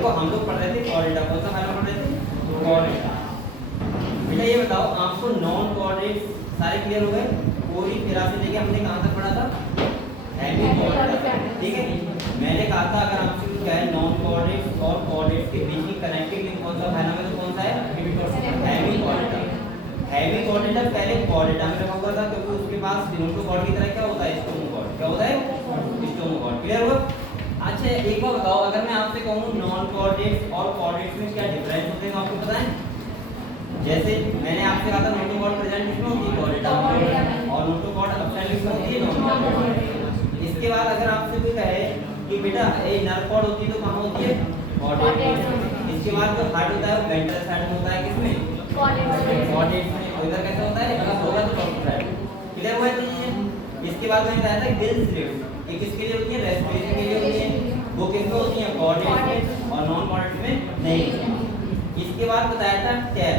देखो हम लोग पढ़ रहे थे कोऑर्डिनेट, कौन सा फाइनल पढ़ रहे थे? कोऑर्डिनेट। बेटा ये बताओ आपको नॉन कोऑर्डिनेट सारे क्लियर हो गए? पूरी फिर से देखिए हमने कहां तक पढ़ा था? हेमी कोऑर्डिनेट, ठीक है। मैंने कहा था अगर आपसे कुछ कहे नॉन कोऑर्डिनेट और कोऑर्डिनेट के बीच की कनेक्टिंग लिंक कौन सा फाइनल में, तो कौन सा है? Hemichordate. हेवी कोऑर्डिनेट पहले कोऑर्डिनेट में रखा हुआ था क्योंकि उसके पास नोटो कॉर्ड की तरह क्या होता है? स्टोमो कॉर्ड। क्या होता है? स्टोमो कॉर्ड। क्लियर हुआ? अच्छा एक बार बताओ अगर मैं आपसे कहूं नॉन कोऑर्डिनेट और कोऑर्डिनेट में क्या डिफरेंस होते हैं आपको पता है? जैसे मैंने आपसे कहा था नोटो कॉर्ड प्रेजेंट किसमें होती है? कोऑर्डिनेट, और नोटो कॉर्ड एब्सेंट किसमें होती है? Non coordinate. इसके बाद अगर आपसे कोई कहे कि बेटा ये नर कॉर्ड होती है तो कहां होती है? कोऑर्डिनेट। इसके बाद जो हार्ट होता है वो वेंट्रल साइड में होता है, किसमें? कोऑर्डिनेट में। और इधर कैसे होता है? अगर होगा तो डॉक्टर साइड। क्लियर हुआ चीज? इसके बाद मैंने कहा था गिल्स लिप्स, ये किसके लिए होती है? रेस्पिरेशन के लिए होती है। वो किसमें होती है? कोऑर्डिनेट में, और नॉन कोऑर्डिनेट में नहीं। इसके बाद बताया था टेल,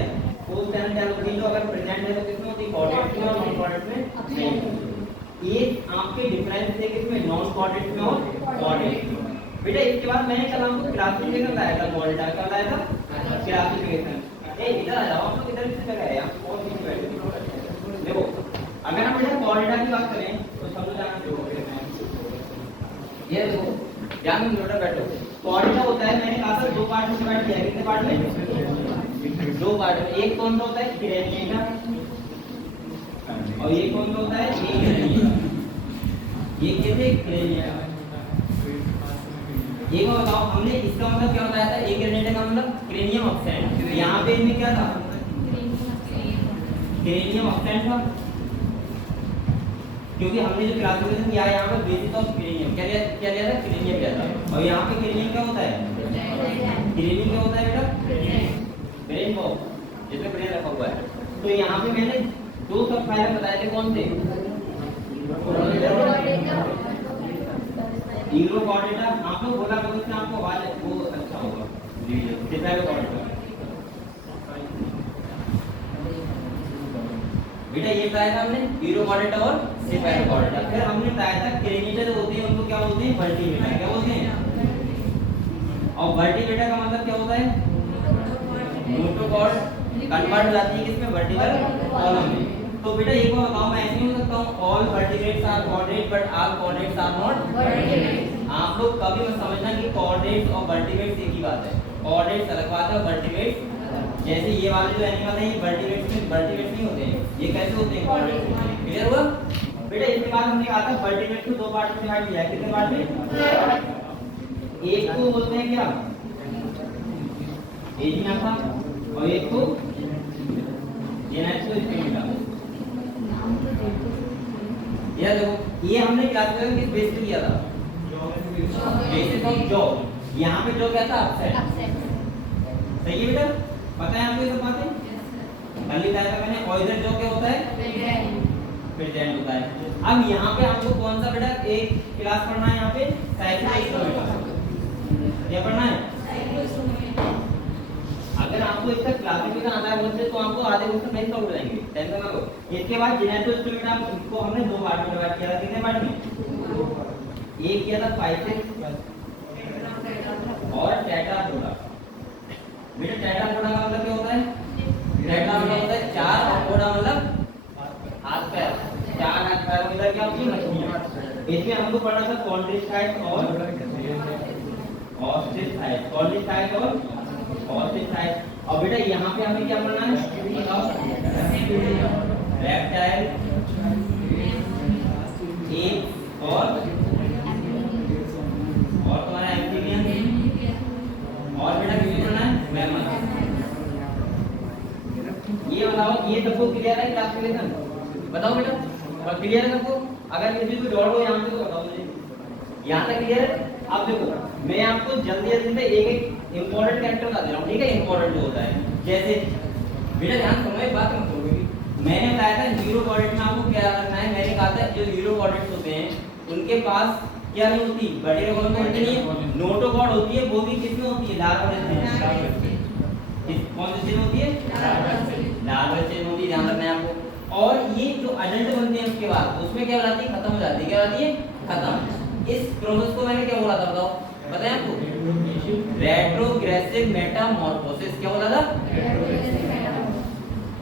वो टेल होती है जो अगर प्रेजेंट है तो किसमें होती है? कोऑर्डिनेट में, और नॉन कोऑर्डिनेट में नहीं। ये आपके डिफरेंस थे किसमें? नॉन कोऑर्डिनेट में और कोऑर्डिनेट में। बेटा इसके बाद मैंने कल आपको क्लासिफिकेशन बताया था, कोऑर्डिनेट का बताया था क्लासिफिकेशन। इधर आ जाओ, हम लोग इधर किस जगह है? आप और नीचे बैठो। देखो अगर हम बेटा कोऑर्डिनेट की बात करें तो समझ जाना चाहिए। ये देखो ध्यान में नोट बैठो। कोऑर्डिनेट होता है, मैंने कहा था दो पार्ट में डिवाइड किया है। कितने पार्ट में? दो पार्ट में। एक कौन सा होता है? क्रेनियम का, और ये कौन सा होता है? ये कैसे? क्रेनियम। ये को बताओ हमने इसका मतलब क्या बताया था? एक क्रेनियम का मतलब क्रेनियम अब्सेंट। यहाँ पे इनमें क्या था? क्रेनियम अब्सेंट था, क्योंकि हमने जो क्लासिफिकेशन किया है यहाँ पे बेसिस ऑफ क्रेनियम क्या लिया था? क्रेनियम लिया था। और यहाँ पे क्रेनियम क्या होता है? क्रेनियम क्या होता है बेटा? ब्रेन बॉक्स, जिसमें ब्रेन रखा हुआ है। तो यहाँ पे मैंने दो सब फाइल बताए थे, कौन से? Hero coordinate. आप लोग बोला करो इससे आपको आवाज वो अच्छा होगा। डिफाइल कोऑर्डिनेट बेटा ये बताया था हमने, हीरो कोऑर्डिनेट और डिफाइल कोऑर्डिनेट। फिर हमने बताया था क्रेनियम होते हैं उनको क्या बोलते हैं? वर्टिब्रेटा। क्या बोलते हैं? और वर्टिब्रेटा का मतलब क्या होता है? नोटो कॉर्ड कन्वर्ट हो जाती है किसमें? वर्टिब्रल कॉलम में। तो बेटा एक बार बताओ, मैं ऐसे नहीं हो सकता हूं ऑल वर्टिब्रेट्स आर कोऑर्डिनेट but all chordates are not vertebrates. आप लोग कभी मत समझना कि कोऑर्डिनेट्स और वर्टिब्रेट्स एक ही बात है। कोऑर्डिनेट्स अलग बात है, वर्टिब्रेट्स जैसे ये वाले जो एनिमल है ये वर्टिब्रेट्स में वर्टिब्रेट्स नहीं होते हैं, ये कैसे होते हैं? कोऑर्डिनेट्स। क्लियर हुआ? बेटा इसके बाद हमने कहा था वर्टिब्रेट्स को दो पार्ट में डिवाइड किया है। कितने पार्ट में? एक को बोलते हैं क्या? एजिनाथा, और एक को जेनेक्सो स्पिनिटा। ये देखो ये हमने क्लासिफिकेशन किस बेस पे किया था? Basis of jaw. यहाँ पे जॉ क्या था? अपसेट। सही है बेटा? पता है आपको ये सब बातें? कल ही बताया था मैंने। और इधर जॉ क्या होता है? प्रेजेंट होता है। अब यहाँ पे आपको कौन सा बेटा एक क्लास पढ़ना है? यहाँ पे साइक्लोस्टोमेटा। क्या पढ़ना है? अगर आपको इसका क्लासिफिकेशन आता है बोलते तो आपको आधे क्वेश्चन नहीं सॉल्व हो जाएंगे, टेंशन ना लो। इसके बाद जेनेटोस्टोमेटा को हमने दो पार्ट में डिवाइड किया था। कितने पार्ट में? एक किया था फाइसेक्स और टेट्रापोडा। बेटा टेट्रापोडा का मतलब क्या होता है? टेट्रा मतलब होता है चार, और पोडा मतलब हाथ पैर। चार हाथ पैर में इधर क्या होती है? मछलियां। इसमें हमको पढ़ना था कॉन्ड्रिसाइट और ऑस्टिसाइट। कॉन्ड्रिसाइट और ऑस्टिसाइट। और बेटा यहाँ पे हमें क्या पढ़ना है? रेप्टाइल, एप और तुम्हारा एम्फीबियन, और बेटा किसको पढ़ना है? मैमल। ये बताओ ये सबको क्लियर है क्लासिफिकेशन? बताओ बेटा, और क्लियर है सबको? अगर किसी को डाउट हो यहाँ पे तो बताओ मुझे। यहाँ तक क्लियर है? अब देखो मैं आपको जल्दी जल्दी से एक एक इंपॉर्टेंट कैरेक्टर बता दे रहा हूँ, ठीक है? इंपॉर्टेंट जो होता है, जैसे बेटा ध्यान सुनो एक बात मत करो। मैंने बताया था हीरो कोऑर्डिनेट में आपको क्या रखना है। मैंने कहा था जो हीरो कोऑर्डिनेट्स होते हैं उनके पास क्या नहीं होती? बड़ी रकम में होती नहीं है, नोटो कॉर्ड होती है। वो भी किसमें होती है? लार्वल में। कौन सी चेन होती है? लार्वल चेन होती है, ध्यान रखना है आपको। और ये जो अडल्ट बनते हैं उसके बाद उसमें क्या हो जाती है? खत्म हो जाती है। क्या हो जाती है? खत्म। इस प्रोसेस को मैंने क्या बोला था बताओ? बताएं आपको? Retro retrogressive Metamorphosis. क्या बोला था?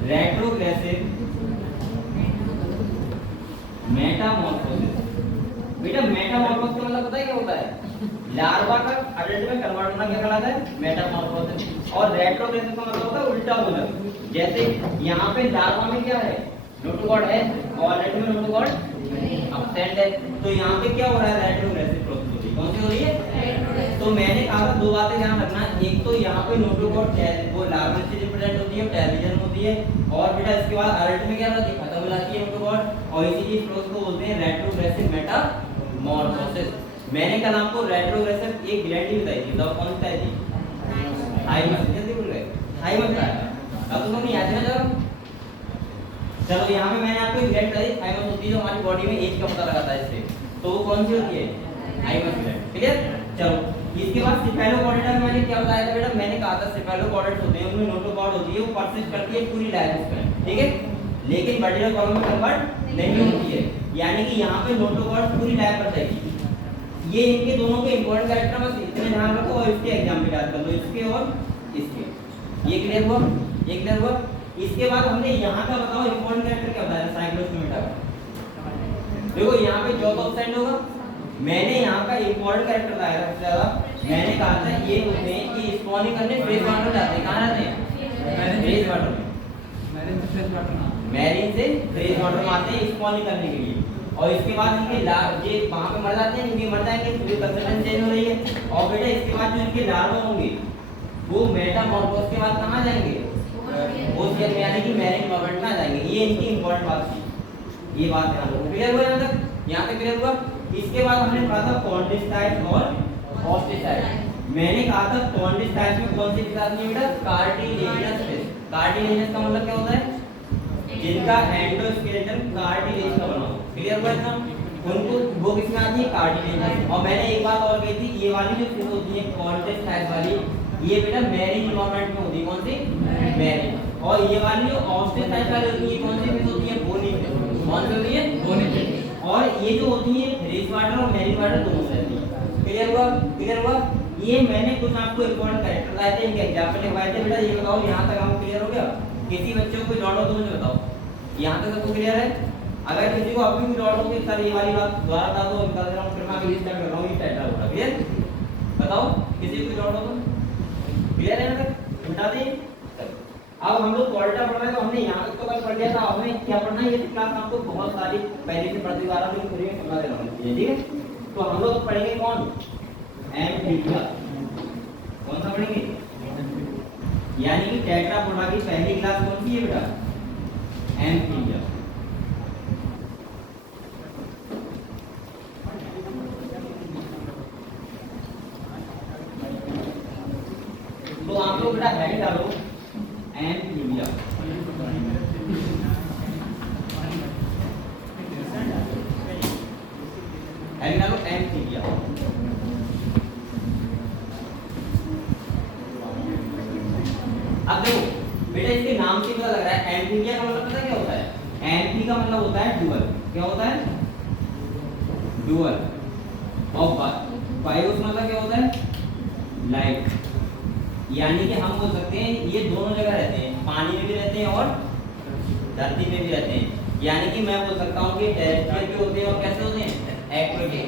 Retrogressive Metamorphosis. बेटा मेटामॉर्फोसिस का मतलब पता है क्या होता है? लार्वा का अडल्ट में कन्वर्ट होना क्या कहलाता है? मेटामॉर्फोसिस। और रेट्रोग्रेसिव का मतलब होता है उल्टा होना। जैसे यहाँ पे लार्वा में क्या है? नोटोकॉर्ड है और अडल्ट में नोटोकॉर्ड एब्सेंट है। तो यहाँ पे क्या हो रहा है? रेट्रोग्रेसिव प्रोसेस हो रही है। कौन सी हो रही है? तो मैंने कहा था दो बातें ध्यान रखना। एक तो यहाँ पे नोटोकॉर्ड वो लार्वा से रिप्रेजेंट होती है, टेलीविजन होती है, और बेटा इसके बाद अडल्ट में क्या होती है? खत्म हो जाती है नोटोकॉर्ड। और इसी प्रोसेस को बोलते हैं रेट्रोग्रेसिव मेटामॉर्फोसिस। मैंने कल आपको रेट्रोग्रेसिव एक ग्लैंड ही बताई थी, बताओ कौन सी बताई थी? थाइमस। जल्दी बोल गए, थाइमस का। अब तुमको नहीं याद है ना? चलो यहाँ पे मैंने आपको एक ग्लैंड बताई, थाइमस होती है जो हमारी बॉडी में एज का पता लगाता है इससे। तो वो कौन सी होती है? Thymus gland. क्लियर? चलो इसके बाद सेफेलोपॉडिया में मैंने क्या बताया था बेटा? मैंने कहा था सेफेलोपॉडिया होते हैं, उनमें नोटोकॉर्ड होती है, वो परसिस्ट करती है पूरी लाइफ स्पैन, ठीक है? लेकिन वर्टिकल कॉलम में कन्वर्ट नहीं होती है, यानी कि यहाँ पे नोटोकॉर्ड पूरी लाइफ पर जाएगी। ये इनके दोनों के इंपॉर्टेंट कैरेक्टर, बस इतने ध्यान रखो और इसके एग्जाम पे याद कर लो, इसके और इसके। ये क्लियर हुआ? ये क्लियर हुआ? इसके बाद हमने यहाँ का बताओ इंपॉर्टेंट कैरेक्टर क्या बताया? साइक्लोस्टोमेटा का। देखो यहाँ पे जॉब ऑब्सेंट होगा। मैंने यहाँ का इंपॉर्टेंट कैरेक्टर बताया सबसे ज्यादा। मैंने कहा था ये होते हैं कि स्पॉनिंग करने फ्रेश वाटर जाते हैं। कहाँ जाते हैं? फ्रेश वाटर में। मैरीन से फ्रेश वाटर में आते हैं स्पॉनिंग करने के लिए। और इसके बाद इनके ये वहाँ पे मर जाते हैं, इनके मर जाएंगे, पूरी कंसिस्टेंसी चेंज हो रही है। और बेटा इसके बाद जो इनके लार्वा होंगे वो मेटामॉर्फोसिस के बाद कहाँ जाएंगे? ओशियन में, यानी कि मैरीन एनवायरनमेंट में आ जाएंगे। ये इनकी इंपॉर्टेंट बात थी, ये बात ध्यान रखो। क्लियर हुआ यहाँ तक? यहाँ तक क्लियर हुआ? इसके बाद हमने पढ़ा था कॉन्डिस्टाइड और ऑस्टिसाइड। मैंने कहा था कॉन्डिस्टाइड में कौन सी चीज आती है बेटा? Cartilaginous fish. कार्टिलेजिनस का मतलब क्या होता है? जिनका एंडोस्केलेटन कार्टिलेज का बना हो। क्लियर हुआ इतना? उनको वो किसमें आती है? कार्टिलेजिनस। और मैंने एक बात और कही थी, ये वाली जो फिश होती है कॉन्डिस्टाइड वाली, ये बेटा मैरीन एनवायरनमेंट में होती है। कौन सी? मैरीन। और ये वाली जो ऑस्टिसाइड वाली होती है कौन सी फिश होती है? Bony fish. कौन सी होती है? Bony fish. और ये जो होती है फ्रेश वाटर और मैरीन वाटर दोनों से आती है। क्लियर हुआ? क्लियर हुआ? ये मैंने कुछ आपको इंपॉर्टेंट कैरेक्टर बताए थे, इनके एग्जांपल लिखवाए थे। बेटा ये बताओ यहाँ तक हमको क्लियर हो गया? किसी बच्चे को कोई डाउट हो तो मुझे बताओ। यहाँ तक सबको क्लियर है? अगर किसी को अभी भी डाउट हो कि सर ये वाली बात दोबारा बता दो, बता दे रहा हूँ, फिर मैं अभी स्टार्ट कर रहा हूँ, ये टाइटल होगा। क्लियर? बताओ किसी को डाउट हो तो? क्लियर है ना? बता दें। अब हम लोग क्वालिटा पढ़ रहे हैं, तो हमने यहाँ तक तो कल पढ़ लिया था। हमें क्या पढ़ना है? ये क्लास आपको बहुत सारी पहले से पढ़ती आ रहा है, फ्री में समझा दे रहा हूँ, ठीक है? तो हम लोग पढ़ेंगे कौन? एम्फीबिया। कौन सा पढ़ेंगे? यानी कि टेट्रापोडा की पहली क्लास कौन सी है बेटा? एम्फीबिया। तो आप लोग बेटा हेड डालो एम्फीबिया। हेड डालो एम्फीबिया। अब देखो बेटा इसके नाम से पता लग रहा है एम्फीबिया का मतलब पता क्या होता है? एम्फी का मतलब होता है डुअल। क्या होता है? डुअल। और बायोस मतलब क्या होता है? लाइट। यानी कि हम बोल सकते हैं ये दोनों जगह रहते हैं, पानी में भी रहते हैं और धरती में भी रहते हैं। यानी कि मैं बोल सकता हूँ कि टेरेस्ट्रियल भी होते हैं और कैसे होते हैं? एक्वेटिक।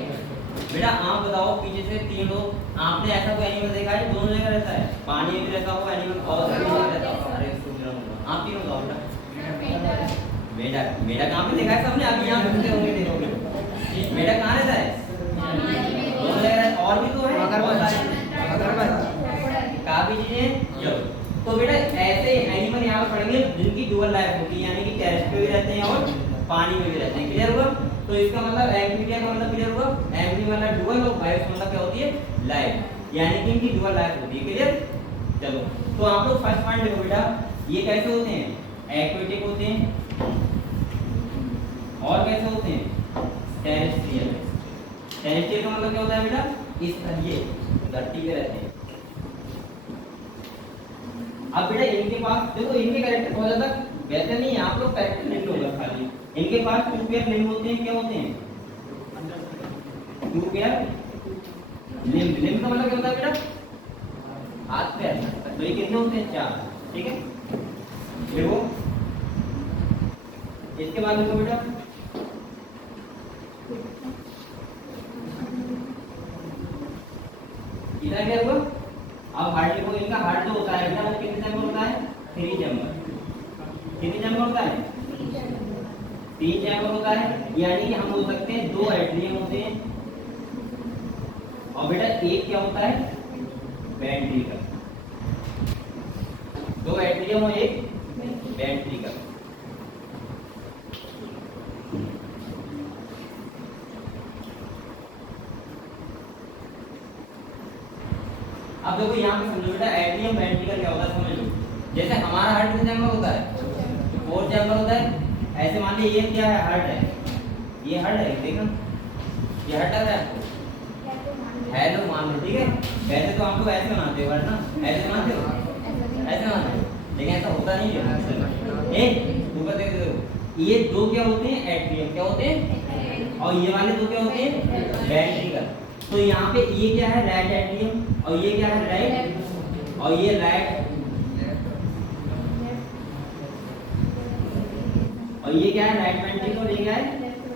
बेटा आप बताओ पीछे से तीन लोग, आपने ऐसा कोई एनिमल देखा है दोनों जगह रहता है? पानी में भी रहता होगा एनिमल और धरती में भी रहता होगा। अरे आप तीनों बताओ बेटा। बेटा बेटा कहाँ पे देखा है सबने? अभी यहाँ घूमते होंगे, देखोगे। बेटा कहाँ रहता है? दोनों जगह। और भी तो है काफी चीजें। तो बेटा ऐसे एनिमल यहाँ पर पढ़ेंगे जिनकी डुअल लाइफ होती है, यानी कि टेरेस पे भी रहते हैं और पानी में भी रहते हैं। क्लियर हुआ? तो इसका मतलब एम्फीबिया का मतलब क्लियर हुआ? एम्फी मतलब डुअल और बायोस मतलब क्या होती है? लाइफ। यानी कि इनकी डुअल लाइफ होती है। क्लियर? चलो तो आप लोग फर्स्ट पॉइंट देखो बेटा, ये कैसे होते हैं? एक्वेटिक होते हैं। और कैसे होते हैं? टेरेस्ट्रियल। टेरेस्ट्रियल का मतलब क्या होता है बेटा? इस ये धरती पे रहते हैं। अब बेटा इनके पास देखो, इनके कैरेक्टर बहुत ज्यादा वैसे नहीं है, आप लोग कैरेक्टर लिख लो बस खाली। इनके पास टू पेयर लिम्ब होते हैं। क्या होते हैं? To pair limb. लिम्ब का मतलब क्या होता है बेटा? हाथ पैर। तो ये कितने होते हैं 4, ठीक है। देखो इसके बाद देखो बेटा इधर क्या होगा, अब हार्ट लिखो, इनका हार्ट जो होता है बेटा वो कितने चैम्बर होता है 3 चैम्बर, कितने चैम्बर होता है 3 चैम्बर होता है, यानी कि हम बोल सकते हैं 2 एट्रियम होते हैं और बेटा एक क्या होता है वेंट्रिकल, 2 एट्रियम और एक वेंट्रिकल। अब देखो यहाँ पे समझो बेटा एट्रियम वेंट्रिकल क्या होता है समझ लो। जैसे हमारा हार्ट कितने चैम्बर होता है 4 चैम्बर होता है, ऐसे मान लीजिए ये क्या है हार्ट है, ये हार्ट है, देखो ये हार्ट है आपको हेलो मान लो, ठीक है। वैसे तो हम लोग ऐसे बनाते हो ना, ऐसे बनाते हो, ऐसे बनाते हो, लेकिन ऐसा होता नहीं है। ऊपर देख दो, ये 2 क्या होते हैं एट्रियम, क्या होते हैं, और ये वाले 2 क्या होते हैं वेंट्रिकल। तो यहाँ पे ये क्या है राइट एट्रियम और ये क्या है राइट, और ये राइट और ये क्या है राइट वेंट्रिकल और ये क्या है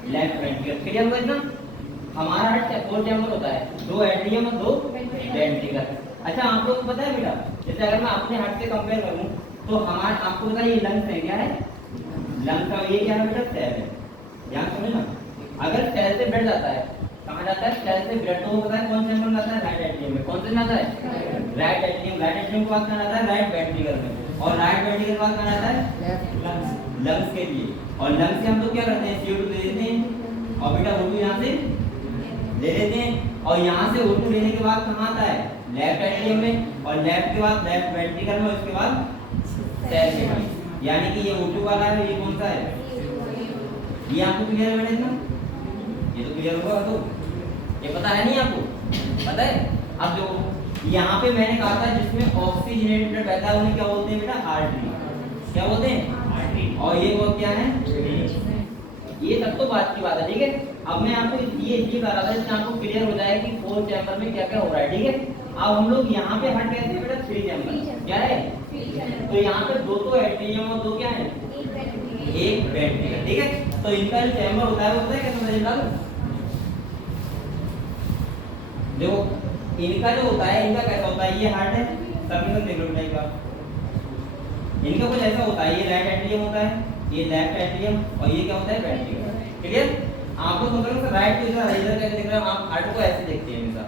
लेफ्ट वेंट्रिकल। क्लियर हुआ इतना। हमारा हार्ट 4 चैम्बर होता है, 2 एट्रियम और 2 वेंट्रिकल। अच्छा आप लोग को पता है बेटा, जैसे अगर मैं अपने हार्ट से कंपेयर करूं तो हमारा आपको पता है ये लंग्स है, क्या है लंग्स, और ये क्या है बेटा सेल है। ध्यान सुनो ना, अगर सेल से ब्लड जाता है कहाँ जाता है, सेल से ब्लड तो पता है कौन चैम्बर में जाता है राइट एट्रियम में, कौन से में जाता है राइट एट्रियम, राइट एट्रियम के बाद कहाँ जाता है राइट वेंट्रिकल में, और राइट वेंट्रिकल के बाद कहाँ जाता है लंग्स के लिए। और लंग्स से हम लोग क्या करते हैं CO2 दे देते हैं और बेटा O2 यहाँ से ले लेते हैं, और यहाँ से O2 लेने के बाद कहाँ आता है लेफ्ट एट्रियम में, और लेफ्ट के बाद लेफ्ट वेंट्रिकल में, उसके बाद सेल में। यानी कि ये O2 वाला है, ये कौन सा है, ये आपको क्लियर है बेटा, ये तो क्लियर होगा। तो ये पता है नहीं आपको, पता है। अब जो यहाँ पे मैंने कहा था जिसमें ऑक्सीजनेटेड ब्लड बहता है उन्हें क्या बोलते हैं बेटा आर्टरी, क्या बोलते हैं आर्टरी, और ये वो क्या है ये सब तो बात की बात है, ठीक है। अब मैं आपको ये बता रहा था जिससे आपको क्लियर हो जाए कि 4 चैम्बर में क्या क्या हो रहा है, ठीक है। अब हम लोग यहाँ पे हार्ट कहते हैं बेटा 3 चैम्बर, क्या है, तो यहाँ पे 2 तो एट्रियम और 2 क्या है एक वेंट्रिकल, ठीक है। तो इनका जो चैम्बर होता है वो पता है कैसे समझ लो, देखो इनका जो होता है इनका कैसा होता है, ये हार्ट है सभी को देख लो टाइप का, इनका कुछ ऐसा होता है, ये राइट एट्रियम होता है, ये लेफ्ट एट्रियम, और ये क्या होता है वेंट्रिकल। क्लियर। आपको समझ लो राइट तो इधर कैसे देख रहे हो, आप हार्ट को ऐसे देखते हैं हमेशा,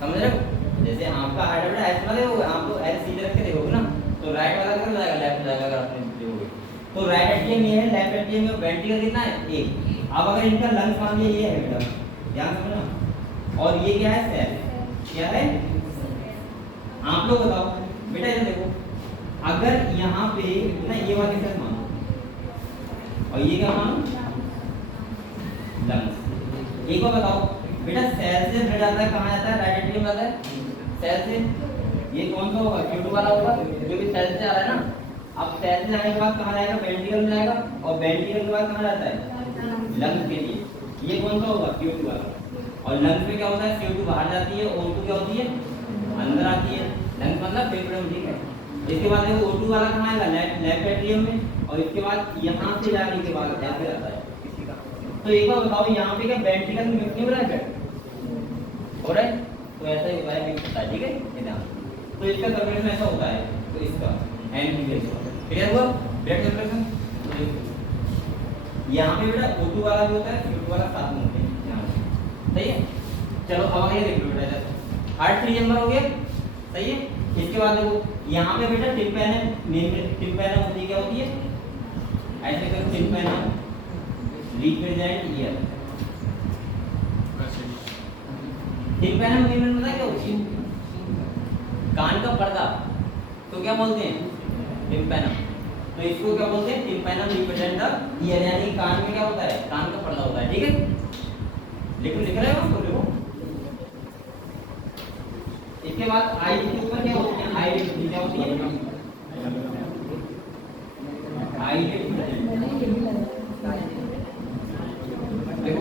समझ रहे हो। जैसे आपका हार्ट है ऐसे वाले हो, आप लोग ऐसे सीधे रख के देखोगे ना तो राइट वाला किधर जाएगा लेफ्ट जाएगा, अगर आपने देखोगे तो राइट एट्रियम ये है, लेफ्ट एट्रियम में वेंट्रिकल कितना है 1। अब अगर इनका लंग्स मान लीजिए ये है बेटा, ध्यान समझना, और ये क्या है सेल, क्या है आप लोग बताओ बेटा, इधर देखो अगर यहाँ पे ना ये वाली सेल मानो और ये क्या मानो लंग्स। एक बार बताओ बेटा सेल से ब्लड आता है कहाँ जाता है राइट एट्रियम जाता है सेल से, ये कौन सा होगा Q2 वाला होगा जो कि सेल से आ रहा है ना। अब सेल से आने के बाद कहाँ जाएगा वेंट्रिकल में जाएगा, और वेंट्रिकल के बाद कहाँ जाता है लंग्स के लिए, ये कौन सा होगा Q2 वाला। और लंग्स में क्या होता है CO2 बाहर जाती है, O2 क्या होती है अंदर आती है, लंग्स मतलब फेफड़े में, ठीक है। इसके बाद देखो O2 वाला कहाँ आएगा लेफ्ट एट्रियम में, और इसके बाद यहाँ से जाने के बाद यहाँ पे आता है किसी का। तो एक बार बताओ यहाँ पे क्या वेंट्रिकल में मिक्स नहीं हो रहा है हो रहा है, तो ऐसा ही होता है मिक्स होता है, ठीक है। तो इसका सर्कुलेशन ऐसा होता है, तो इसका एंड क्लियर हुआ ब्लड सर्कुलेशन। यहाँ पे बेटा O2 वाला भी होता है CO2 वाला साथ में होते हैं, सही है। चलो अब आगे देख लो बेटा, हार्ट 3 चैम्बर हो गया, सही है। इसके बाद देखो यहाँ पे बेटा टिम्पैनम होती है, क्या होती है ऐसे करो tympanum represent year, tympanum mean पता क्या होती है कान का पर्दा, तो क्या बोलते हैं टिम्पैनम, तो इसको क्या बोलते हैं टिम्पैनम रिप्रेजेंट द ईयर, यानी कान में क्या होता है कान का पर्दा होता है, ठीक है। लिख रहे हो उसको लिखो। इसके बाद आई के ऊपर क्या होती है आई क्या होती है आई देखो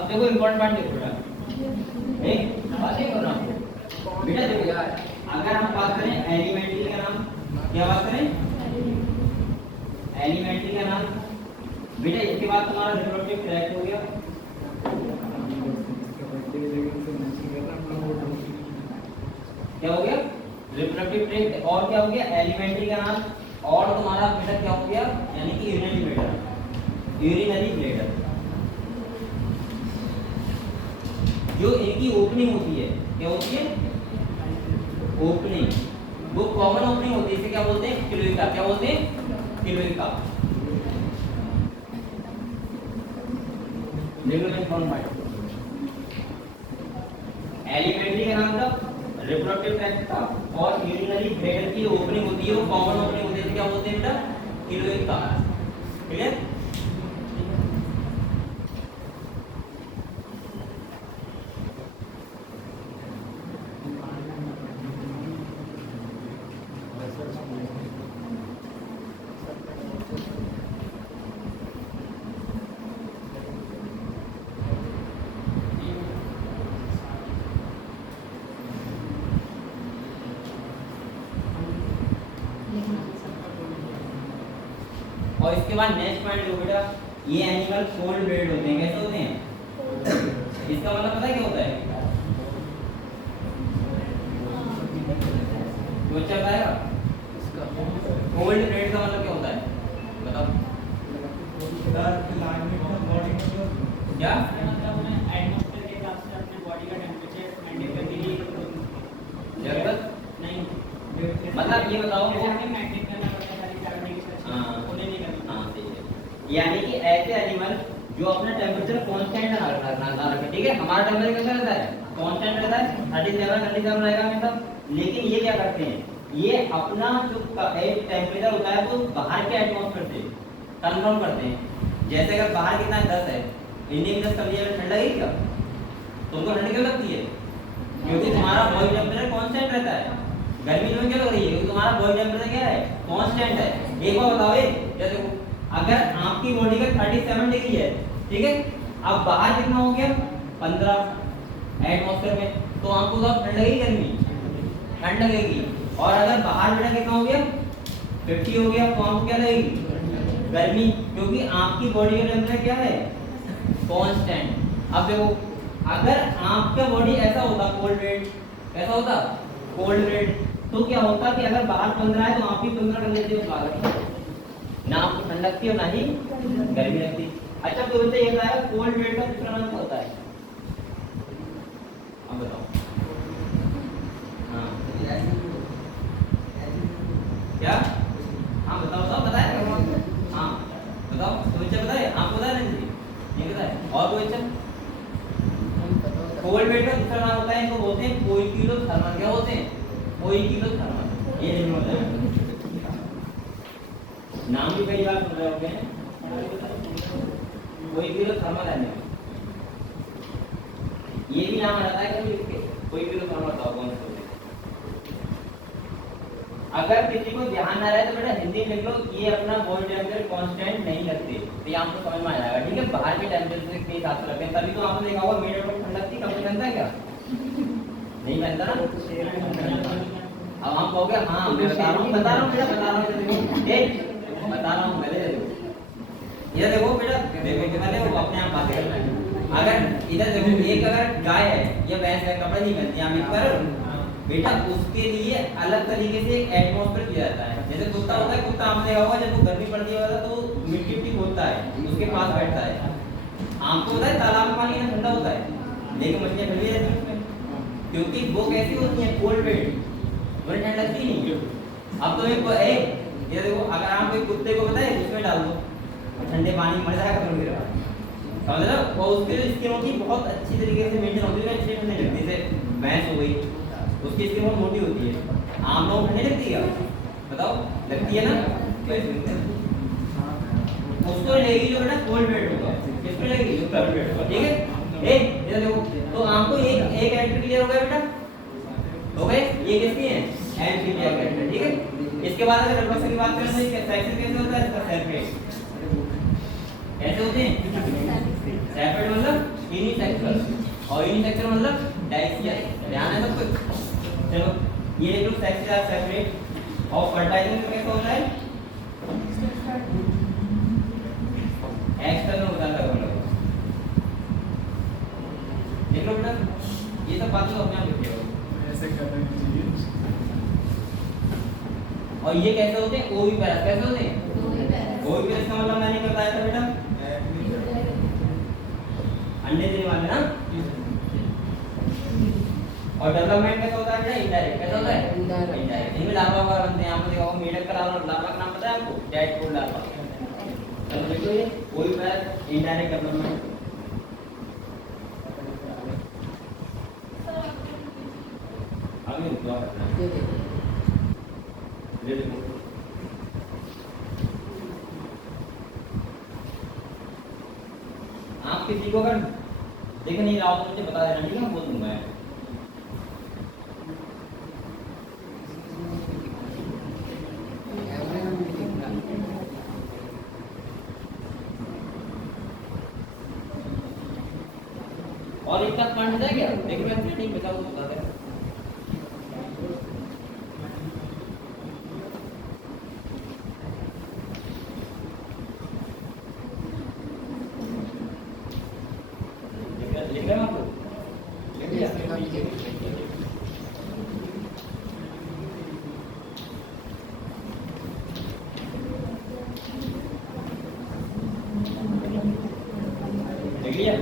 अब देखो इंपॉर्टेंट पॉइंट देखो बेटा, एक बात नहीं करना आपको बेटा। देखो अगर हम बात करें एलिमेंट्री का नाम, क्या बात करें एलिमेंट्री का नाम बेटा, इसके बाद तुम्हारा रिप्रोडक्टिव ट्रैक्ट हो गया, क्या हो गया रिप्रोडक्टिव ट्रैक्ट, और क्या हो गया एलिमेंट्री का नाम, और तुम्हारा बेटा क्या हो गया यानी कि यूरिनरी ब्लैडर, यूरिनरी ब्लैडर जो इनकी ओपनिंग होती है, क्या होती है ओपनिंग, वो कॉमन ओपनिंग होती है, इसे क्या बोलते हैं क्लोएका, क्या बोलते हैं क्लोएका। एलिमेंट्री का नाम था, रिप्रोडक्टिव ट्रैक्ट था, और यूरिनरी ब्लैडर की ओपनिंग होती है वो कॉमन ओपनिंग होती है, क्या बोलते हैं बेटा क्लोएका। क्लियर? और इसके बाद नेक्स्ट पॉइंट देखो बेटा, ये एनिमल कोल्ड ब्लडेड होते हैं, कैसे होते हैं, इसका मतलब पता है क्या होता है, तो बच्चा बताएगा कोल्ड ब्लडेड का मतलब क्या होता है, बताओ क्या एटमॉस्फेयर के हिसाब से अपने बॉडी का टेंपरेचर मेंटेन करने के लिए जरूरत नहीं, मतलब ये बताओ जैसे हमें मेंटेन करना पड़ता है सारी प्राकृतिक चीजें, हाँ उन्हें नहीं करना। हाँ सही है, यानी कि ऐसे एनिमल जो अपना टेम्परेचर कांस्टेंट ना रखे, ठीक है, हमारा टेम्परेचर कैसा रहता है कांस्टेंट रहता है 37 रहेगा हमेशा, लेकिन ये क्या करते हैं, ये अपना जो एक टेम्परेचर होता है वो बाहर के एटमॉस्फेयर से कंफर्म करते हैं। जैसे अगर बाहर कितना है 10 है, इंडिया में 10 कर लिया, ठंड लगेगी क्या, तुमको ठंड क्यों लगती है, क्योंकि तुम्हारा बॉडी टेम्परेचर कांस्टेंट रहता है। गर्मी में क्यों लग रही है, क्योंकि तुम्हारा बॉडी टेम्परेचर क्या है कांस्टेंट है। एक बार बताओ, ये देखो अगर आपकी बॉडी का 37 डिग्री है, ठीक है, अब बाहर कितना हो गया 15 एटमॉस्फेयर में, तो आपको तो ठंड लगेगी, गर्मी ठंड लगेगी। और अगर बाहर बेटा कितना हो गया 50 हो गया, तो आपको क्या लगेगी गर्मी, क्योंकि आपकी बॉडी का टेम्परेचर क्या है कांस्टेंट। अब देखो अगर आपका बॉडी ऐसा होता कोल्ड ब्लडेड, ऐसा होता कोल्ड ब्लडेड, तो क्या होता कि अगर बाहर 15 है तो आप भी 15 कर लेते हो, बाहर ना आपको ठंड लगती है ना ही गर्मी लगती। अच्छा तो बच्चा ये बताया कोल्ड ब्लडेड का दूसरा नाम क्या होता है, अब बताओ। हाँ क्या, हाँ बताओ, सब बताया, हाँ बताओ, तो बच्चा बताए, आपको बताया नहीं, नहीं बताया, और कोई बच्चा कोल्ड ब्लडेड का दूसरा नाम होता है, इनको बोलते हैं कोइक्यूलोथर्मल, क्या बोलते हैं कोइक्यूलोथर्मल, ये नहीं होता है, नाम भी कई बार सुन रहे होंगे कोइक्यूलोथर्मल एनिमल, ये भी नाम आता है कभी इसके कोइक्यूलोथर्मल, बताओ कौन से होते हैं। अगर किसी को ध्यान ना रहे तो बेटा हिंदी में लिख लो, ये अपना बॉडी टेम्परेचर कांस्टेंट नहीं रखते, तो ये आपको समझ में आ जाएगा, ठीक है, बाहर के टेम्परेचर के हिसाब से रखते हैं, तभी तो आपने देखा होगा मेड आउट ऑफ ठंड लगती, कभी पहनता है क्या, नहीं पहनता ना। अब हम कहोगे हाँ मैं बता रहा हूँ बेटा, बता रहा हूँ पहले देखो, इधर देखो बेटा, देखो पहले वो अपने आप बातें करना है। अगर इधर देखो एक अगर गाय है या भैंस है, कपड़े नहीं पहनती, आप एक बेटा उसके लिए अलग तरीके से एक एटमॉस्फेयर दिया जाता है। जैसे कुत्ता होता है, कुत्ता आपने देखा होगा जब वो गर्मी पड़ती है तो मिट्टी मिट्टी खोदता है, उसके पास बैठता है। आपको पता है तालाब में पानी ठंडा होता है, लेकिन मछलियाँ फिर भी रहती हैं, क्योंकि वो कैसी होती हैं कोल्ड ब्लडेड, उन्हें ठंड लगती नहीं। अब तो एक ये देखो, अगर आप एक कुत्ते को बताए उसमें डाल दो ठंडे पानी में मर जाएगा, थोड़ी देर बाद, समझ रहे हो, और उसके स्किन होती बहुत अच्छी तरीके से मेंटेन होती है, इसलिए ठंड लगती है। जैसे भैंस हो गई, उसकी स्किन बहुत मोटी होती है, आम लोगों को ठंडी लगती है, बताओ लगती है ना, उसको लगेगी जो बेटा कोल्ड ब्लडेड होगा, किसको लगेगी जो कोल्ड ब्लडेड होगा, ठीक है। एक इधर देखो, तो आपको एक कैरेक्टर क्लियर हो गया बेटा, हो गए, ये किसकी है एम्फीबिया कैरेक्टर, ठीक है। इसके बाद अगर रिप्रोडक्शन की बात करें तो इसका सेक्शन कैसे होता है, इसका सेपरेट कैसे होते हैं, सेपरेट मतलब यूनिसेक्सुअल, और यूनिसेक्सुअल मतलब डाइसियस, ध्यान है सबको। चलो ये देख लो सेक्स आर सेपरेट, और फर्टिलाइजेशन में कैसा होता है, एक्सटर्नल होता है अलग अलग। देख लो बेटा, ये सब बातें तो अपने आप लिख लो, ऐसे करना चाहिए। और ये कैसे होते हैं, ओविपेरस, कैसे होते हैं ओविपेरस का मतलब मैंने क्या बताया था बेटा, अंडे देने वाले ना। और डेवलपमेंट कैसा होता है बेटा, इनडायरेक्ट, कैसा होता है इनडायरेक्ट। इनमें लार्वा वगैरह बनते हैं, आपको देखा मेढक का लार्वा का नाम पता है आपको, डेडपूल लार्वा। चलो देखो ये ओविपेरस इनडायरेक्ट डेवलपमेंट। अभी रुको ले देखो, आप किसी को अगर देख नहीं रहा हो तो मुझे बता देना, ठीक है, मैं बोल दूंगा। और इसका फंड है क्या, देख मैं नहीं बता वो बता दे। लिख रहे हैं आपको, लिख लिया? लिख लिया?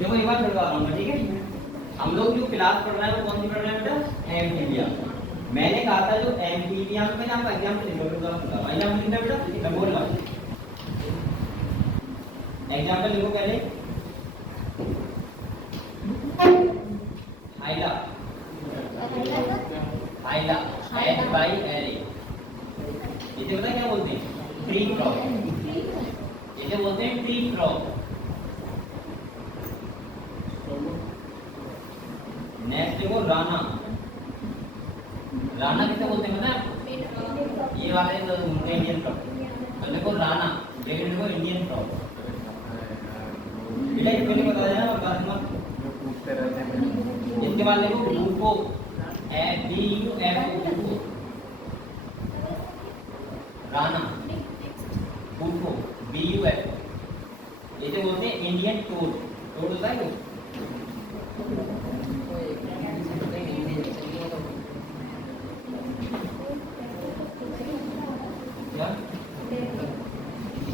देखो एक बार करवा रहा हूँ, ठीक है। हम लोग जो क्लास पढ़ रहे हैं वो कौन सी पढ़ रहे हैं बेटा, एम्फीबिया। मैंने कहा था जो एम्फीबिया में, मैंने आपका एग्जाम्पल लिखा है, एग्जाम्पल लिखना बेटा, मैं बोल रहा हूँ एग्जाम्पल लिखो पहले। हाइला, हाइला HYLA, इसे पता है क्या बोलते हैं, ट्री फ्रॉग, इसे बोलते हैं ट्री फ्रॉग। नेक्स्ट देखो राना, राना किसे बोलते हैं पता है, ये वाले तो इंडियन फ्रॉग। और देखो राना, ये देखो इंडियन फ्रॉग। बेटा इसको नहीं बता देना बात मत। इसके बाद देखो Bufo, BUFO, Rana, Bufo, BUFO, इसे बोलते हैं इंडियन टोड। टोड होता है क्या,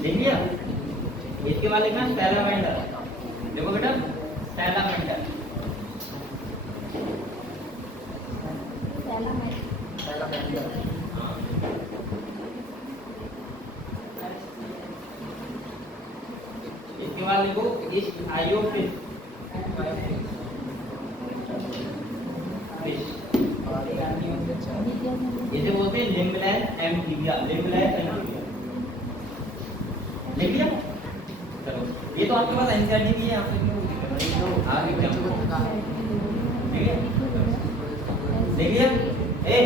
देख लिया? इसके बाद लिखना सैलामेंडर। देखो बेटा सैलामेंडर, हाँ। इसके बाद लिखो आयोफिश, इसे बोलते हैं लिम्बलैंड एम्फीबिया, लिम्बलैंड एम्फीबिया। लिख लिया? चलो ये तो आपके पास एनसीईआरटी भी है, आपसे क्यों आगे क्या ठीक है, देख लिया? ए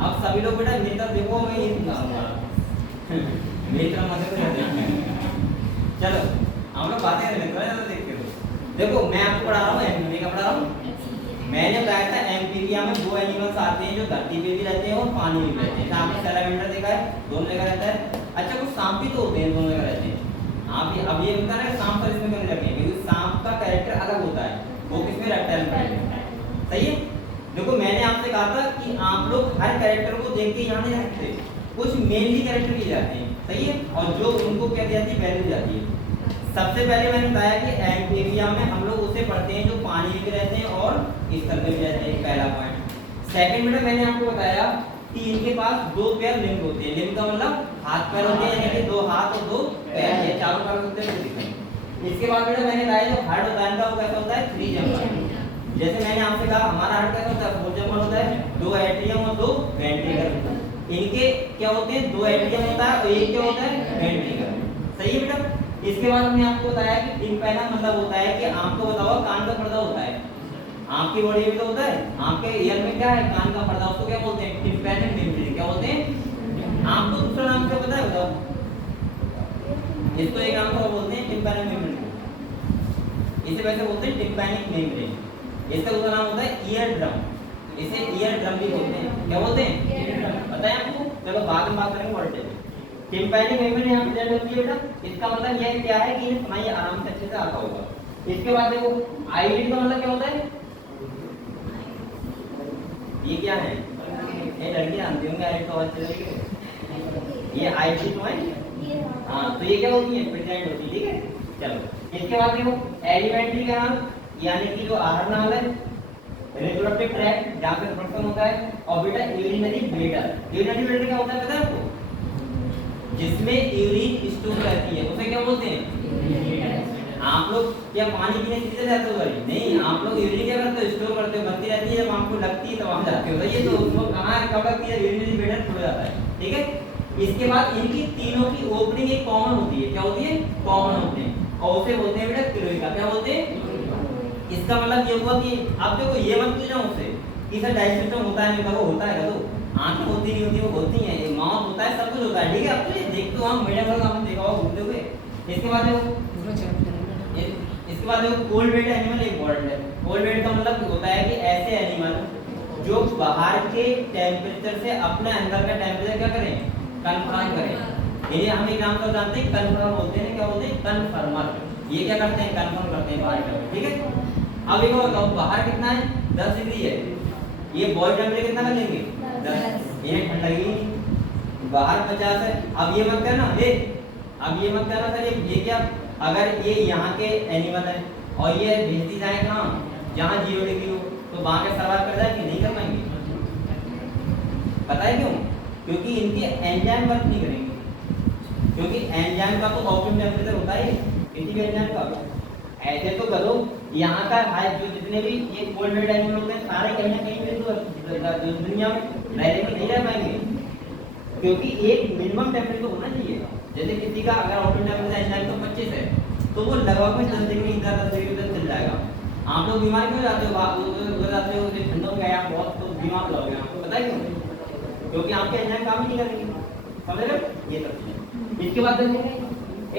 आप सभी लोग बेटा मेरी तरफ देखो, मैं ये सुनाऊंगा मेरी तरफ मत देखो। चलो हम लोग बातें करने लगे हैं, देखते हो। देखो मैं आपको पढ़ा रहा हूँ एम्फीबिया का, पढ़ा रहा हूँ। मैंने बताया था एम्फीबिया में दो एनिमल्स आते हैं जो धरती पे भी रहते हैं और पानी में भी रहते हैं। आपने सैलामेंडर देखा है, दोनों जगह रहता है। अच्छा कुछ सांप भी तो होते हैं, दोनों जगह रहते हैं। आप अब ये बता रहे सांप पर इसमें करने लगे हैं, क्योंकि सांप का कैरेक्टर अलग होता है, वो किसमें रेप्टाइल में है, सही है। देखो मैंने आपसे कहा था कि आप लोग हर कैरेक्टर को देख के यहाँ नहीं रखते, कुछ मेनली कैरेक्टर लिए जाते हैं, सही है, और जो उनको क्या दी जाती है, वैल्यू जाती है। सबसे पहले मैंने बताया कि एम्फीबिया में हम लोग उसे पढ़ते हैं जो पानी में भी रहते हैं और स्थल पे भी रहते हैं, पहला पॉइंट। सेकंड में मैंने आपको बताया कि इनके पास दो पैर लिंग होते हैं। लिंग का मतलब हाथ पैर होते हैं, यानी कि दो हाथ और दो पैर, ये चारों पैर होते हैं। इसके बाद बेटा मैंने बताया जो हार्ट होता है इनका वो कैसा होता है, 3 जंपर। जैसे मैंने आपसे कहा हमारा हार्ट कैसा होता है, 4 जंपर होता है, 2 एट्रियम और 2 वेंट्रिकल। इनके क्या होते हैं, 2 एट्रियम होता है और एक क्या होता है, वेंट्रिकल, सही है बेटा। इसके बाद हमने आपको बताया कि टिम्पैना मतलब होता है कि आपको बताओ कान का पर्दा होता है, आपकी बॉडी में तो होता है, आपके ईयर में क्या है, कान का पर्दा, उसको क्या बोलते हैं, टिम्पैनिक मेम्ब्रेन। क्या बोलते हैं? आपको दूसरा नाम क्या पता है बताओ? इसको एक नाम को बोलते हैं टिम्पैनिक मेम्ब्रेन को, इसे वैसे बोलते हैं टिम्पैनिक मेम्ब्रेन। इसका दूसरा नाम होता है ईयर ड्रम, इसे ईयर ड्रम भी बोलते हैं। क्या बोलते हैं? Ear drum. पता है आपको? चलो बाद में बात करेंगे वर्ड पे। टिम्पैनिक मेम्ब्रेन यहाँ प्रेजेंट होती है बेटा, इसका मतलब यह क्या है कि ये सुनाइए आराम से अच्छे से आता होगा। इसके बाद देखो आईलिड का मतलब क्या होता है? ये क्या है? ये लड़कियां जानती होंगे आईलिड तो अच्छे से, ये आईलिड तो है। हाँ तो ये क्या होती है? प्रेजेंट होती है। ठीक है चलो इसके बाद देखो एलिमेंट्री का नाम यानी कि जो आहार नाल है, रिप्रोडक्टिव ट्रैक्ट जहाँ पे रिप्रोडक्शन होता है, और बेटा यूरिनरी ब्लैडर। यूरिनरी ब्लैडर क्या होता है पता है आपको? जिसमें यूरिन स्टोर रहती है उसे क्या बोलते हैं? आप लोग क्या पानी पीने सीधे जाते हो गाड़ी? नहीं, आप लोग यूरिन क्या करते हो? स्टोर करते हो, बनती रहती है, जब आपको लगती है तो वहां जाते हो। ये तो उसको कहाँ कब लगती है? यूरिनरी ब्लैडर खुल जाता है। ठीक है इसके बाद इनकी तीनों की ओपनिंग एक कॉमन होती है। क्या होती है? कॉमन ओपनिंग, और उसे बोलते हैं बेटा क्लोएका। क्या बोलते हैं? इसका मतलब ये हुआ कि आप देखो ये मत पूछना मुझसे कि सर डाइजेशन होता है नहीं होता, वो होता है तो आंखें होती नहीं होती, वो होती हैं, ये माउथ होता है, सब कुछ होता है। ठीक है अब तो ये देखते हो हम मीडियम वर्ग आपने देखा होगा घूमते हुए। इसके बाद देखो कोल्ड ब्लड एनिमल इम्पोर्टेंट है। कोल्ड ब्लड का मतलब होता है कि ऐसे एनिमल जो बाहर के टेम्परेचर से अपने अंदर का टेम्परेचर क्या करें? कन्फर्म करें। इन्हें हम एक नाम से जानते हैं कन्फर्म बोलते हैं। क्या बोलते हैं? कन्फर्मर। ये क्या करते हैं? कन्फर्म करते हैं बाहर का। ठीक है अब एक बताओ बाहर कितना है? 10 डिग्री है, ये बॉडी टेम्परेचर कितना कर लेंगे? 10। इन्हें ठंड लगेगी। बाहर 50 है। अब ये मत करना अब ये मत करना सर ये क्या, अगर ये यहाँ के एनिमल है और ये भेजती जाए कहाँ? जहाँ 0 डिग्री हो, तो वहाँ के सर्वाइव कर जाए कि नहीं कर पाएंगे? पता है क्यों? क्योंकि इनके एंजाइम वर्क नहीं करेंगे, क्योंकि एंजाइम का तो ऑप्टिमम टेम्परेचर होता है किसी भी एंजाइम का। ऐसे तो करो यहाँ का हाई जो जितने भी ये कोल्ड ब्लड एनिमल होते हैं सारे कहीं ना कहीं पे तो दुनिया में रहने में नहीं रह पाएंगे, क्योंकि एक मिनिमम टेम्परेचर होना चाहिए। जैसे किसी का अगर ऑप्टिमम टेम्परेचर एंजाइम तो 25 है तो वो लगभग 10 डिग्री 10 डिग्री तक चल जाएगा। आप लोग बीमार क्यों जाते हो? ठंडों में आप बहुत तो बीमार हो गए, आपको पता है क्यों? क्योंकि आपके एंजाइम काम ही नहीं करेंगे। समझ रहे हो? ये सब चीजें। इसके बाद देखो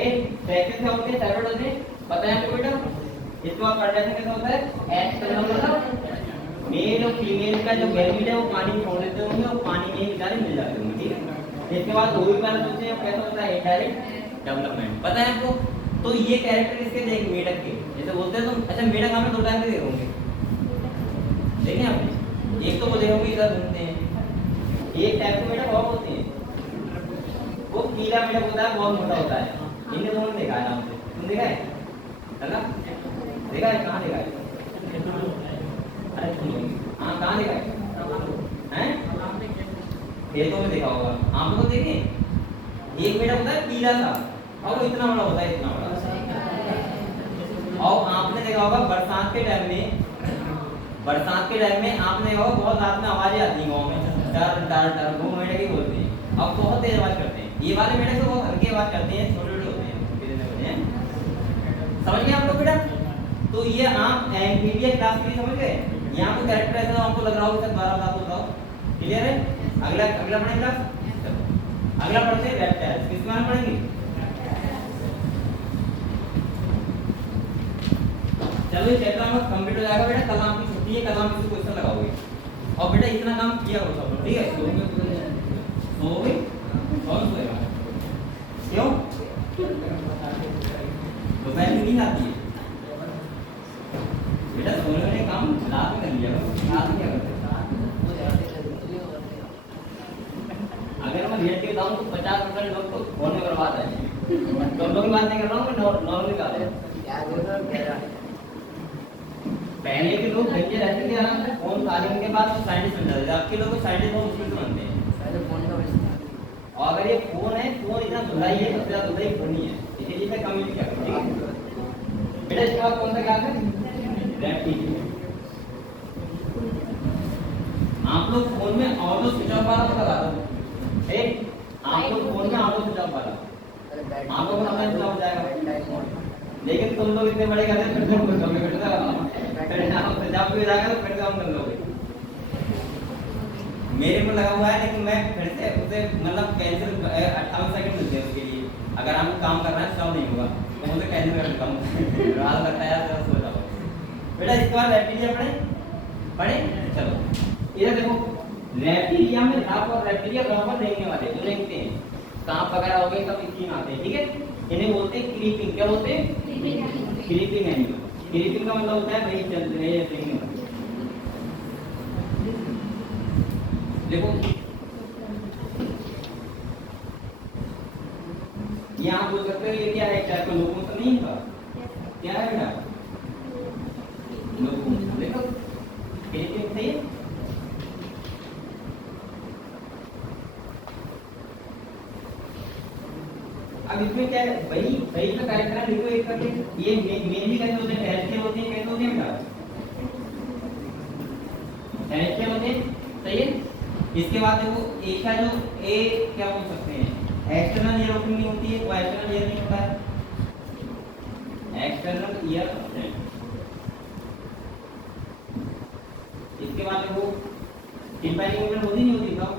एक सेकंड से होते हैं थायराइड होते हैं, पता है आपको बेटा? इसके बाद फर्टिलाइजेशन कैसा होता है? एक्स का मतलब मेल और फीमेल का जो गैमीट है वो पानी में छोड़ देते होंगे और पानी में ही बेचारे मिल जाते होंगे। ठीक है इसके बाद ओविपाइलस होते हैं, कैसा होता है? Indirect development. पता है आपको? तो ये कैरेक्टर इसके देख मेढक के जैसे बोलते हैं तुम। अच्छा मेढक हमें 2 टाइप के देखे होंगे, देखें आपने? एक तो वो देखोगे इधर घूमते हैं, एक टाइप के मेढक और होते हैं वो पीला मेढक होता है, बहुत मोटा होता है। इनने दोनों देखा है नाम से, तुम देखा है ना? देखा है? कहाँ देखा है? अरे हाँ कहाँ देखा है? हैं? खेतों में देखा होगा आप लोग। देखे एक मेढक होता है पीला सा और वो इतना बड़ा होता है, इतना बड़ा। और आपने देखा होगा बरसात के टाइम में आपने देखा होगा बहुत रात में आवाजें आती हैं गाँव में, डर डर डर, वो मेढक ही बोलते हैं। अब बहुत तेज आवाज करते हैं। ये वाले मेढक तो बहुत हल्की आवाज करते हैं, छोटे छोटे होते हैं। समझ गए आप लोग बेटा? तो ये आप एम्फीबियन क्लास के लिए समझ गए। यहाँ पे कैरेक्टर ऐसा आपको लग रहा होगा सर 12 बात बताओ, क्लियर है? अगला पढ़ें क्लास, अगला पढ़ते हैं रेप्टाइल्स। किस बारे में पढ़ेंगे? चलो ये चैप्टर हमारा कंप्लीट हो जाएगा बेटा। कल आपकी छुट्टी है, कल आप इसे क्वेश्चन लगाओगे और बेटा इतना काम किया करो सब लोग। ठीक है सोओगे? कौन सोएगा? क्यों? दोपहर में नींद आती है बेटा? सोने वाले काम रात में कर लिया करो। रात में क्या करते? अगर मैं लेट के बताऊं तो 50% लोग तो फोन में बर्बाद है। तुम लोग की बात नहीं कर रहा हूँ मैं, नॉर्मली बात है। पहले के लोग बच्चे रहते थे आराम से, फोन तालीम के बाद तो साइंटिस्ट बन जाते थे। आपके लोग साइंटिस्ट बहुत मुश्किल से बनते हैं। और अगर ये फोन है, फोन इतना धुलाई है, सबसे ज्यादा धुलाई फोन ही है, इसीलिए मैं कम यूज क्या करूँ। बेटा इसके बाद कौन सा क्लास है? रेप्टिलियन। आप लोग फोन में ऑटो स्विच ऑफ वाला तो लगा दो। आप लोग फोन में ऑटो स्विच ऑफ वाला आपको समझ में हो जाएगा। लेकिन तुम लोग इतने बड़े कर रहे हो, फिर तुम कर लोगे, फिर जब भी जाएगा तो फिर काम कर लोगे। मेरे को लगा हुआ है, लेकिन मैं फिर से उसे मतलब कैंसिल 58 सेकंड मिलते हैं उसके लिए। अगर आपको काम करना है तो नहीं होगा, तो मुझे कैंसिल कर देता हूँ। रात लगता है यार, जरा सो जाओ बेटा। इसके बाद रेप्टिलिया पढ़े। चलो इधर देखो, रेप्टिलिया में सांप और रेप्टिलिया बराबर देखने वाले जो देखते हैं, सांप वगैरह हो गए सब इसी में आते हैं, ठीक है। इन्हें बोलते हैं क्रीपिंग। क्या बोलते हैं? Creeping animal. क्रीपिंग का मतलब होता है भाई चल रहे हैं। देखो यहाँ बोल सकते हो ये क्या है, क्या को लोगों से नहीं होगा, क्या है बेटा? लोगों देखो क्रीपिंग सही है। अब इसमें क्या है, वही का कार्यक्रम देखो एक करके। ये मेनली कैसे होते हैं? टैरेस्ट्रियल होते हैं। कैसे होते हैं बेटा? टैरेस्ट्रियल होते हैं, सही है। इसके बाद देखो एक का जो ए क्या बोल सकते हैं, एक्सटर्नल ईयर ओपनिंग होती है, वो एक्सटर्नल ईयर नहीं होता है, एक्सटर्नल ईयर ओपनिंग। इसके बाद देखो टिम्पैनिक मूवमेंट होती नहीं होती, बताओ?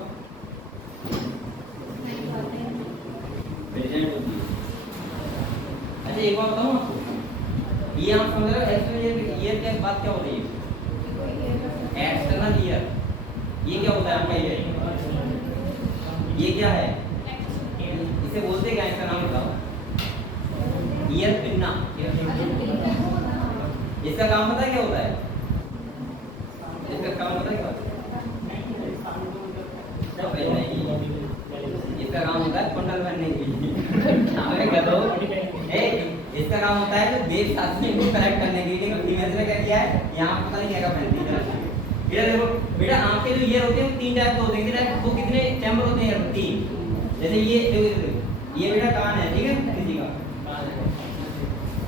प्रेजेंट होती है। अच्छा एक बात बताऊं आपको, ये आप समझ रहे हो एक्सटर्नल ईयर के बाद क्या हो रही है? एक्सटर्नल ईयर ये क्या होता है आपका? ये क्या है? इसे बोलते क्या, इसका नाम बताओ? Ear pinna. इसका काम पता है क्या होता है? इसका काम पता है क्या होता है? इसका काम होता है कुंडल बनने की। इसका काम होता है तो देश शास्त्री को करेक्ट करने के लिए। फीमेल्स ने क्या किया है, यहाँ पता नहीं क्या पहनती है। इधर देखो बेटा, आंख के जो ईयर होते हैं वो 3 टाइप के होते हैं। वो कितने चैम्बर होते हैं? 3। जैसे ये ये बेटा कान है, ठीक है, किसी का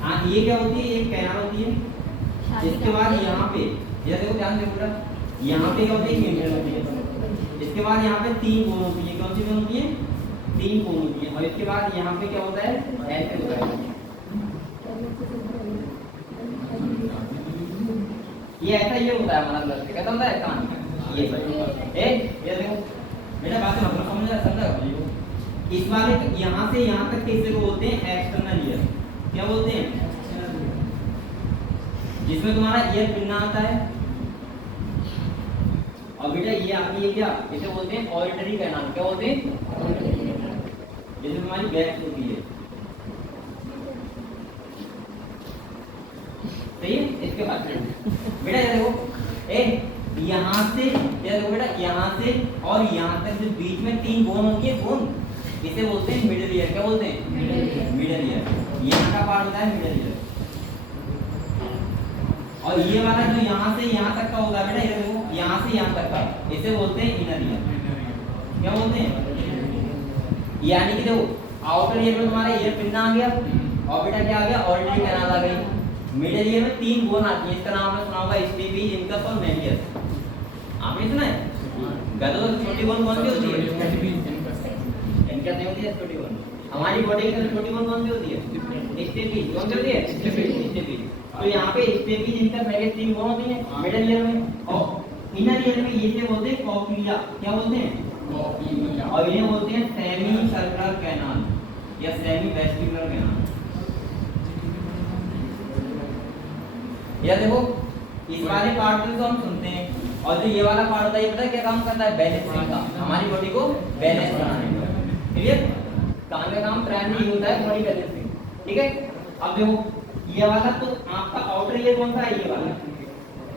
हाँ। ये क्या होती है? एक कैनाल होती है। इसके बाद यहाँ पे ये देखो, ध्यान देखो बेटा, यहाँ पे क्या होती है? मेम्ब्रेन होती है। इसके बाद यहाँ पे 3 बोन होती है। कौन सी बोन होती है? 3 बोन होती है। और इसके बाद यहाँ पे क्या होता है? ऐसे होता है। ये ऐसा ये होता है हमारा ब्लड कैसा होता है? कान ये देखो बेटा, बात मतलब समझा। इस वाले यहाँ से यहाँ तक किसे को बोलते हैं? External ear. क्या बोलते हैं? जिसमें तुम्हारा ईयर पिन्ना आता है। और बेटा ये आपकी ये क्या, इसे बोलते हैं ऑडिटरी कैनाल। क्या बोलते हैं? जैसे तुम्हारी बैक होती है, सही है। इसके बाद बेटा ये देखो, यहाँ से ये देखो बेटा, यहाँ से और यहाँ तक जो बीच में 3 बोन होती है, बोन, इसे बोलते हैं मिडिल ईयर। क्या बोलते हैं? Middle ear. यहाँ का पार्ट होता है मिडिल ईयर। और ये वाला जो यहाँ से यहाँ तक का होता है बेटा, ये देखो यहाँ से यहाँ तक का, इसे बोलते हैं इनर ईयर। क्या बोलते हैं? यानी कि देखो आउटर ईयर में तुम्हारा ईयर पिन्ना आ गया, और बेटा क्या आ गया? ऑडिटरी कैनाल आ गई। मिडिल ईयर में 3 बोन आती है। इसका नाम आपने सुना होगा, स्टेपीज, इनकस और मेलियस। आपने सुना है? गधों की छोटी बोन कौन सी होती है? इनकस नहीं होती है, छोटी बोन। हमारी बॉडी की छोटी बोन कौन सी होती है? स्टेपीज। कौन सी होती है? स्टेपीज। तो यहाँ पे स्टेपीज, इनकस, मेलियस 3 बोन होती है मिडिल ईयर में। और इनर ईयर में ये बोलते हैं कॉक्लिया। क्या बोलते हैं? कॉक्लिया। और ये बोलते हैं सेमी सर्कुलर कैनाल या सेमी वेस्टिबुलर कैनाल। या देखो इस वाले पार्ट को हम सुनते हैं, और जो ये वाला पार्ट होता है, ये पता है क्या काम करता है? बैलेंसिंग का। हमारी बॉडी को बैलेंस बनाने का। क्लियर? कान का काम प्राइमरी होता है बॉडी बैलेंसिंग, ठीक है। अब देखो ये वाला तो आपका आउटर ईयर कौन सा है? ये वाला।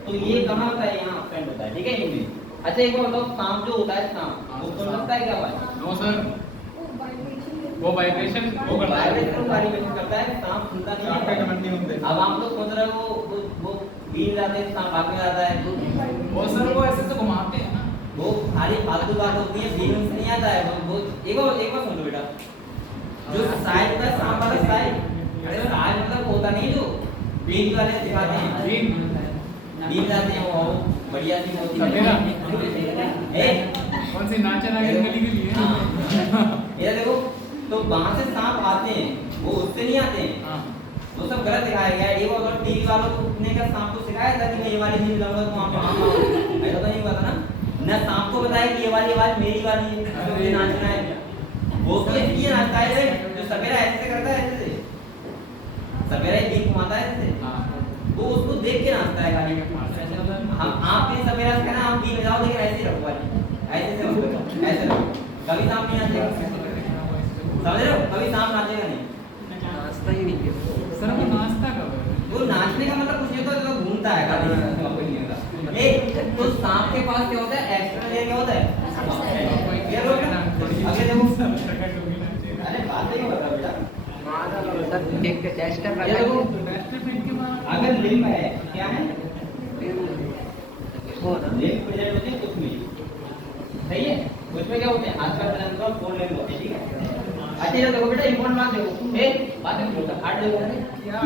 तो ये कहाँ होता है? यहाँ फ्रंट होता है, ठीक है, इनमें। अच्छा एक बार बताओ, सांप जो होता है, सांप वो सुन सकता है क्या बात? नो सर, वो वाइब्रेशन करता है, सांप सुनता नहीं है। अब आप लोग सोच रहे हो वो बीन जाते हैं, सांप भाग में जाता है। वो सर वो ऐसे तो घुमाते हैं ना, वो खाली फालतू बात होती है, बीन से नहीं आता है वो। एक बार सुन लो बेटा, जो साइड होता है सांप वाला साइड, अरे साइड मतलब होता नहीं जो बीन वाले दिखाते हैं, बीन जाते हैं, वो बढ़िया सी होती है। कौन सी नाचा ना गली के लिए? ये देखो तो वहां से सांप आते हैं, वो उससे नहीं आते हैं। हाँ वो सब गलत दिखाया गया है। ये वो अगर टीवी वालों को ने क्या सांप को सिखाया था कि मैं ये वाली चीज लाऊंगा तो वहां वहां ऐसा तो नहीं हुआ था ना। न सांप को बताया कि ये वाली आवाज मेरी वाली है, इसको मुझे नाचना है। वो तो इसलिए नाचता है जो सपेरा ऐसे करता है, ऐसे सपेरा एक बीक घुमाता है ऐसे, हाँ वो उसको देख के नाचता है गाड़ी में। हम आप भी सपेरा से कहना आप बीक बजाओ, लेकिन ऐसे ही रखो वाली, ऐसे से मत करो, ऐसे रखो। कभी सांप नहीं नाचेगा, समझ रहे हो? कभी सांप नाचेगा नहीं, नाचता ही नहीं है। सर वो नाचता कब है? वो नाचने का मतलब कुछ नहीं होता, जो घूमता है गाड़ी में, आपको नहीं होता। एक तो सांप के पास क्या होता है, एक्स्ट्रा लेयर क्या होता है, ये लो बेटा, आगे देखो। अरे बात नहीं कर रहा बेटा, देख के टेस्ट कर ये देखो, बाद अगर लिम्ब है, क्या है लिम्ब प्रेजेंट होते हैं उसमें, सही है? उसमें क्या होते हैं, हाथ का तंत्र और फोर लिम्ब होते हैं, ठीक है? अच्छा ये देखो बेटा, इंपॉर्टेंट बात देखो, एक बात देखो, हार्ट देखो,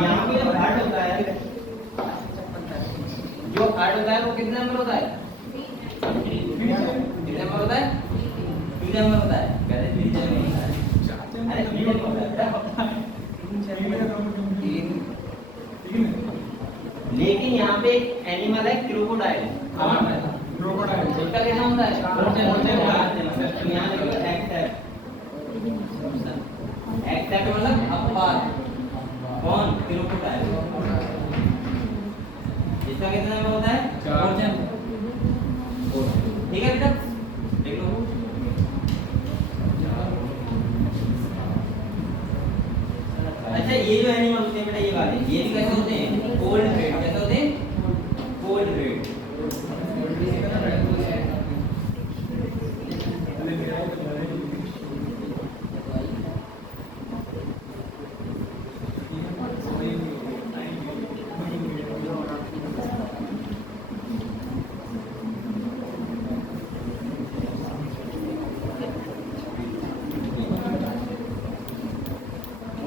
यहाँ पे जब हार्ट होता है, जो हार्ट होता है वो कितने नंबर होता है, कितने नंबर होता है, 3 नंबर होता है, कहते हैं 3 नंबर होता है, अरे 3 नंबर होता है, लेकिन यहाँ पे एक एनिमल है क्रोकोडाइल, क्रोकोडाइल इसका कितना होता है, तो यहाँ देखो एक्सेप्ट मतलब अपवाद, कौन, क्रोकोडाइल, इसका कितना नंबर होता है, 4 ठीक है बेटा, देख लो। अच्छा ये जो एनिमल होते हैं बेटा, ये वाले, ये भी कैसे होते हैं, कोल्ड ब्रेड, कैसे होते हैं, कोल्ड ब्रेड।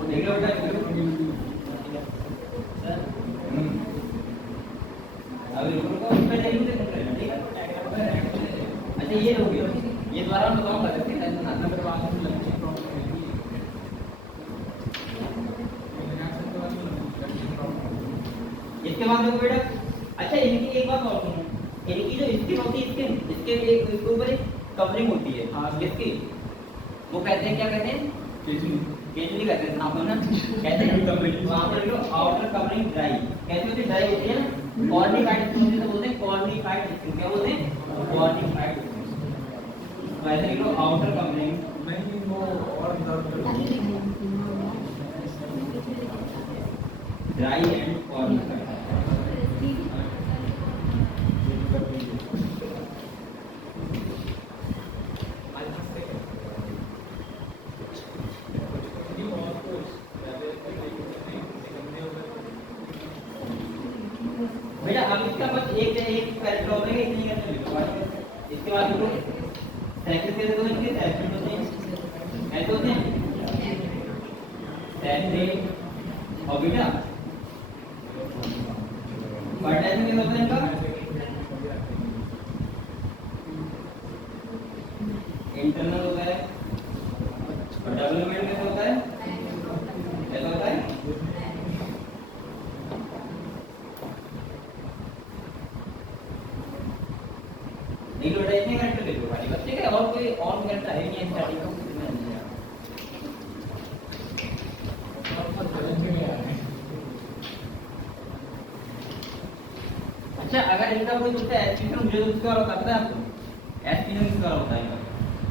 देख लो बेटा, देख लो। अभी रुको, इसमें नहीं होते कंप्लेंट, ठीक है? अच्छा ये हो गया, ये द्वारा हम बताऊंगा, देखते हैं टेंशन आता है। इसके बाद देखो बेटा, अच्छा इनकी एक बात और सुनो, इनकी जो स्किन होती है, स्किन, इसके एक इसके ऊपर एक कवरिंग होती है, हाँ। इसकी, वो कहते हैं, क्या कहते हैं, केजली कहते हैं, आपको ना कहते हैं, वहाँ पर लो आउटर कवरिंग ड्राई, कैसे होती है, ड्राई होती है ना, कॉर्निफाइड स्किन होती है, तो बोलते हैं कॉर्निफाइड स्किन, क्या बोलते हैं, कॉर्निफाइड स्किन। वैसे लो outer covering dry and cornified. भैया अब इसका बस एक कैरेक्टर हो गया, इतनी कैरेक्टर लिखो। इसके बाद देखो सेकंड कैसे होते हैं, इसके सेकंड होते हैं, ऐसे होते हैं सेकंड, और बेटा फर्टाइजिंग कैसे होता है इनका, इंटरनल होता है, और डेवलपमेंट कैसे होता है, ऐसा होता है। नहीं बेटा इतने कैरेक्टर ले लो खाली, बच्चे का और कोई और कैरेक्टर है नहीं स्टार्टिंग का। अच्छा अगर इनका कोई पूछता है एस्पिरेशन, मुझे तो इसका और पता है आपको, एस्पिरेशन किसका होता है इनका,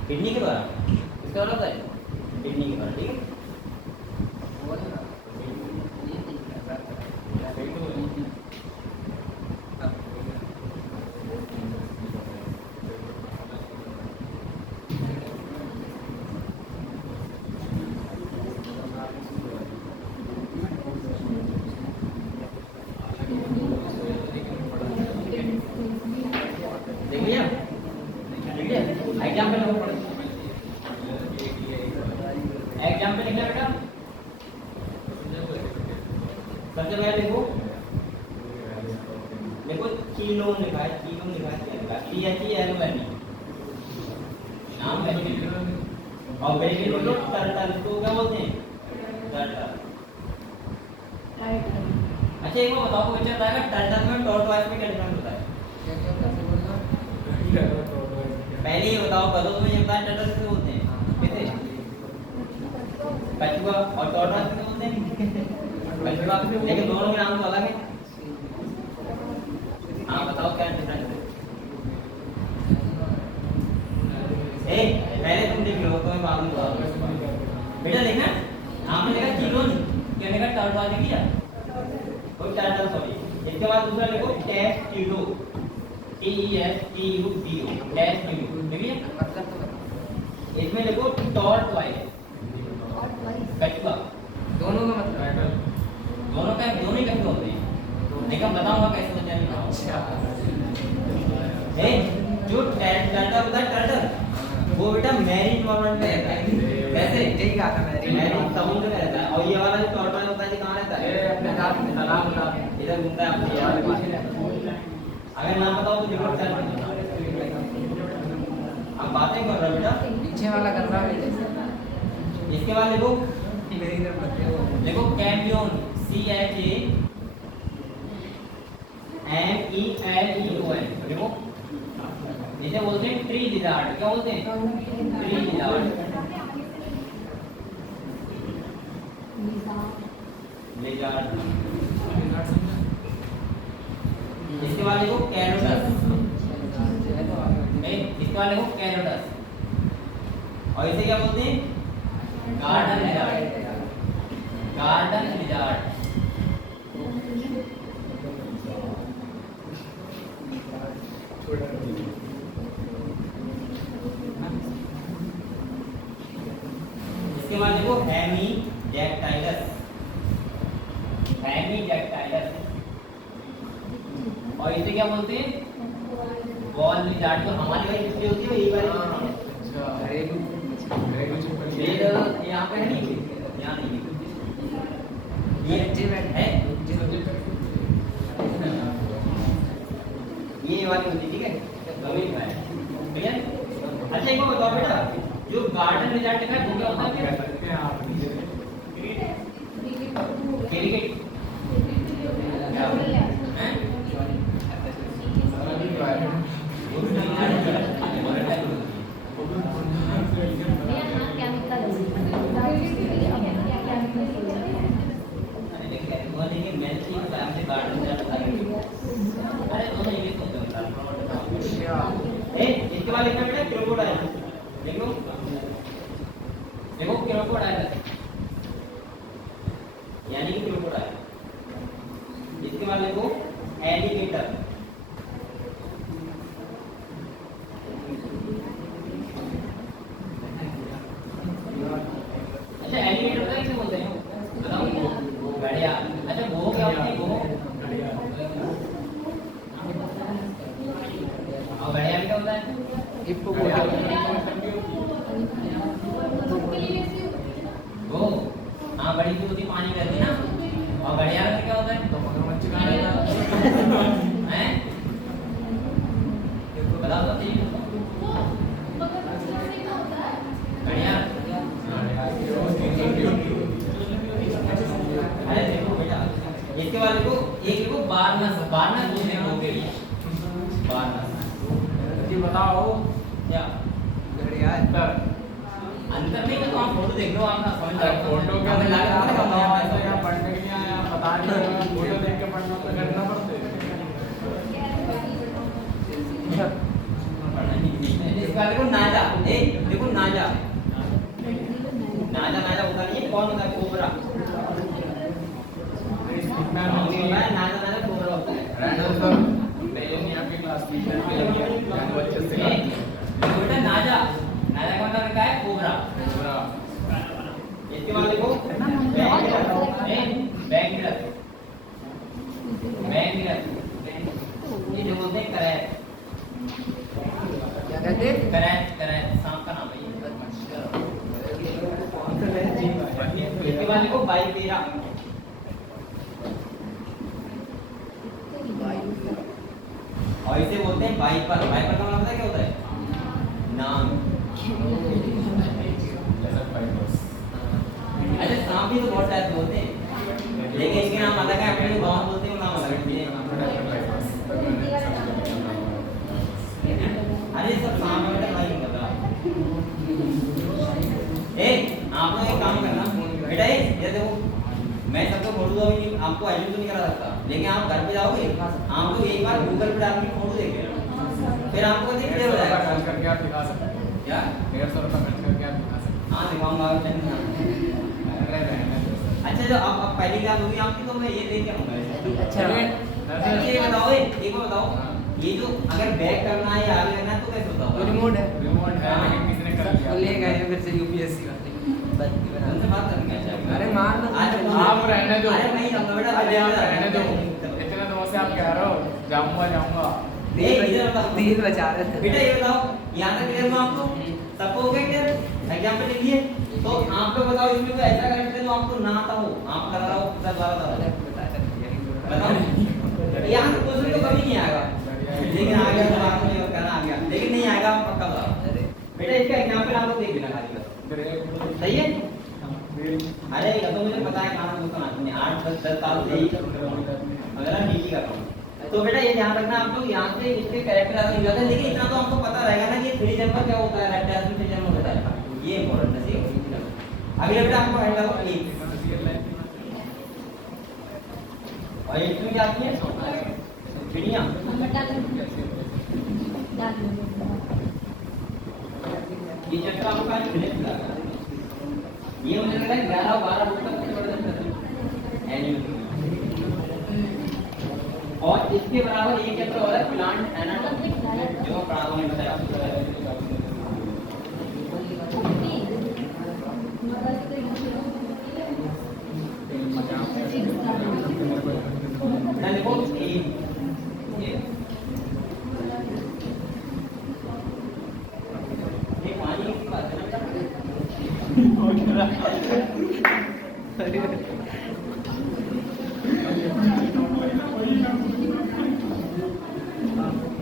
किडनी के द्वारा, किसका होता है, किडनी के द्वारा, ठीक है। देखिए एग्जाम्पल देखो, एग्जाम्पल लिखना बेटा, सबसे पहले देखो, देखो चीलोन लिखा है, चीलोन लिखा है, CHELON नाम है, और बेबी बोलो टर्टल को क्या बोलते हैं? टर्टल। अच्छा एक बार बताओ बच्चा बताएगा टर्टल में टॉर्टोइस में क्या डिफरेंस होता है? पहले ये बताओ कदों में ये बताया टर्टल किसे बोलते हैं? किसे? कछुआ और टॉर्टोइस किसे बोलते हैं? कछुआ। लेकिन दोनों के नाम तो अलग है। हाँ बताओ क्या डिफरेंस है? पहले तुम देख लो तो मैं बाद में बताऊंगा। बेटा देखना आपने देखा चिलोन क्या देखा टर्टल देख लिया कोई टर्टल सॉरी इसके बाद दूसरा लिखो टेस्टिलो TESTUDO टेस्टिलो देखिए इसमें लिखो टॉर्टवाइस कछुआ दोनों का मतलब दोनों ही कछुआ होते हैं देखा बताऊंगा कैसे होते हैं। अच्छा जो टर्टल होता है टर्टल वो बेटा मैरीन एनवायरनमेंट में रहता है। वैसे यही कहा था मैरीन समुद्र में रहता है और ये वाला जो टॉर्टोइस होता है ये कहाँ रहता है? अपने तालाब इधर घूमता है अपने यार। अगर नाम बताओ तो दिक्कत क्या है? अब बातें कर रहा बेटा पीछे वाला कर रहा है इसके बाद देखो मेरी तरफ बच्चे वो देखो कैमियोन CHAMELEON देखो इसे बोलते हैं ट्री लिजार्ड। क्या बोलते हैं? Tree lizard. लिजार्ड। इसके बाद देखो कैरोटस। इसके बाद देखो कैरोटस और इसे क्या बोलते हैं? Garden lizard. Garden lizard. इसके बाद देखो हेमीडेक्टाइलस। हेमीडेक्टाइलस और इसे क्या बोलते हैं? Ball lizard. तो हमारी वाली किसकी होती है? यही वाली फिर यहाँ पे नहीं यहाँ नहीं ये है ये वाली होती ठीक है भैया। अच्छा एक बात बताओ बेटा जो गार्डन लिजार्ड लिखा है वो क्या होता है? क्रिकेट क्या है? इसके बाद लिखना बेटा क्रोकोडाइल। देखो देखो क्रोकोडाइल यानी कि क्रोकोडाइल। इसके बाद देखो एलिगेटर। अच्छा एलिगेटर पता है किसे बोलते हैं? बताओ गड़िया। अच्छा वो क्या होती है? वो और गड़िया भी क्या होता है? वो हाँ बड़ी सी होती पानी में रहती है ना। और घड़ियाल में क्या होता है? हैं? बताओ तो ठीक। घड़ियाल अरे देखो बेटा इसके बाद देखो एक देखो बारनस। बारनस बोलते हैं लोग बारनस। ये बताओ क्या अंतर नहीं तो आप फोटो देख लो आप ना समझ जाओगे। फोटो का हमें लगा था बताओ यहाँ ऐसा पे यहाँ पढ़ने के लिए आया बता नहीं फोटो देख के पढ़ना तो करना पड़ता है। इसके बाद देखो नाजा। देखो नाजा। नाजा नाजा होता नहीं है कौन होता है? कोबरा। नाजा नाजा कोबरा होता है। आपकी क्लास टीचर बेटा नाजा नाजा का मतलब क्या है? कोबरा। इसके बाद देखो बैंगरस। बैंगरस ये जो बोलते हैं करैट। क्या कहते हैं? करैट करैट सांप का नाम है ये। इसके बाद देखो बाइपेरा। और इसे बोलते हैं वाइपर। वाइपर का मतलब क्या होता है? नाम। अच्छा सांप भी तो बहुत टाइप के होते हैं, लेकिन इसके नाम अलग है, अपने गाँव बोलते हैं, नाम अलग है। अरे सब सांप है बेटा, भाई पता। आप लोग एक काम करना बेटा, ये देखो मैं सबको फोटो तो अभी आपको एडिट तो नहीं करा सकता, लेकिन आप घर पे जाओगे आप लोग एक बार गूगल पे डाल के फोटो देख लेना, फिर आपको क्लियर हो जाएगा। खर्च करके आप दिखा सकते हैं क्या 150 रुपये खर्च करके आप दिखा सकते हाँ दिखाऊंगा अभी टेंशन ना। हैं। अच्छा जो अब पहली क्लास होगी आपकी, तो मैं ये देख के आऊंगा। अच्छा अच्छा ये बताओ, एक बार बताओ, ये जो अगर बैक करना है या आगे करना है तो कैसे होता वो है? रिमोट है, रिमोट है लेकिन किसी ने कर दिया। वो ले गए हैं फिर से यूपीएससी वाले उनसे बात करनी है। अरे मार मत। आप रहने दो। अरे नहीं जाऊंगा बेटा, अरे आप रहने दो। इतने दिनों से आप कह रहे हो जाऊंगा जाऊंगा। दिल बचा रहे थे बेटा ये बताओ, यहाँ तक क्लियर हुआ आपको? सबको हो गया क्लियर? एग्जाम पे लिखिए। तो आप लोग बताओ, इसमें कोई ऐसा करेक्टर जो आपको ना आता हो, आप कर रहा हो, सब दोबारा बताओ। बताओ यहाँ से क्वेश्चन तो कभी नहीं आएगा, लेकिन आ गया तो आपको नहीं करना आ गया, लेकिन नहीं आएगा आप पक्का बताओ। बेटा इसका एग्जाम्पल आप लोग देख लेना खाली बस, सही है? अरे ये तो मुझे पता है कहाँ से क्वेश्चन आते हैं, 8-10 साल से ही अगर हम नीति कर रहा हूँ। तो बेटा ये ध्यान रखना आप लोग, यहाँ से इसके कैरेक्टर आते हैं, लेकिन इतना तो आपको पता रहेगा ना कि 3 जन्म क्या होता है, रेक्टेल 3 जन्म होता है, ये इंपॉर्टेंट है। ठीक है, अगले बेटा आपको हैंड लगाओ 1 और 1 में क्या आती है चिड़िया। ये चैप्टर आपको आज फिनिश लगा, ये मुझे लग रहा है 11-12 बुक तक सबसे बड़ा चैप्टर है एनिमल। और इसके बराबर एक चैप्टर और है प्लांट एनाटॉमी, जो पढ़ा मैंने बताया आपको। देखो ये पानी की बात है ना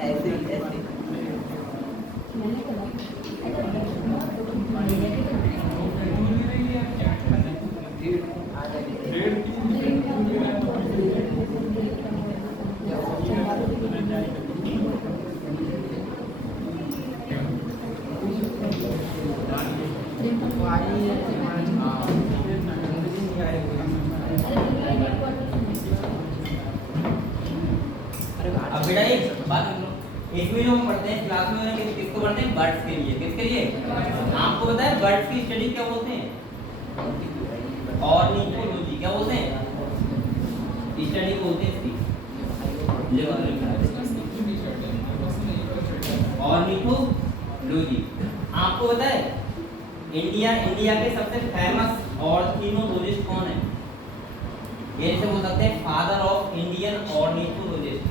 ऐसे अब बेटा एक बात सुनो, इसमें जो हम पढ़ते हैं क्लास में किसको पढ़ते हैं? बर्ड्स के लिए। किसके लिए? आपको पता है बर्ड्स की स्टडी क्या बोलते हैं? ऑर्निथोलॉजी। क्या बोलते हैं? स्टडी बोलते हैं इसकी। ऑर्निथोलॉजी। आपको पता है इंडिया के सबसे फेमस ऑर्निथोलॉजिस्ट कौन है? ये से बोल सकते हैं फादर ऑफ इंडियन ऑर्निथोलॉजिस्ट।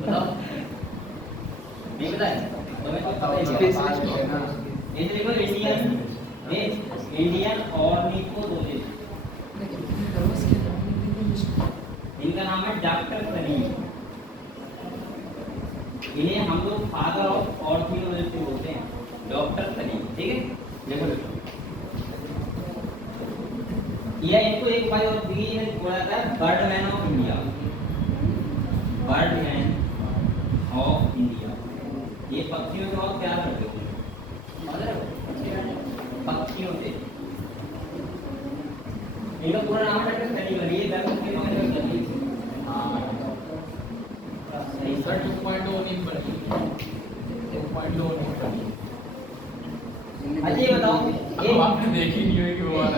बताओ, नहीं पता है? तुम्हें तो पता ही है। इसलिए बोल इंडियन ऑर्निथोलॉजिस्ट। इनका नाम है डॉक्टर सलीम। इन्हें हम लोग फादर ऑफ ऑर्निथोलॉजिस्ट बोलते हैं, डॉक्टर सलीम। ठीक है, देखो ये इनको एक भाई और दी है, बोला जाता है Birdman of India. Birdman of India. ये पक्षियों से बहुत प्यार करते थे, पक्षियों से। इनका पूरा नाम है सलीम अली। ये दर्द के बारे में बताइए। सर 2.0 नहीं पढ़ी, 2.0 नहीं पढ़ी। अच्छा ये बताओ, ये आपने देखी नहीं होगी वो वाला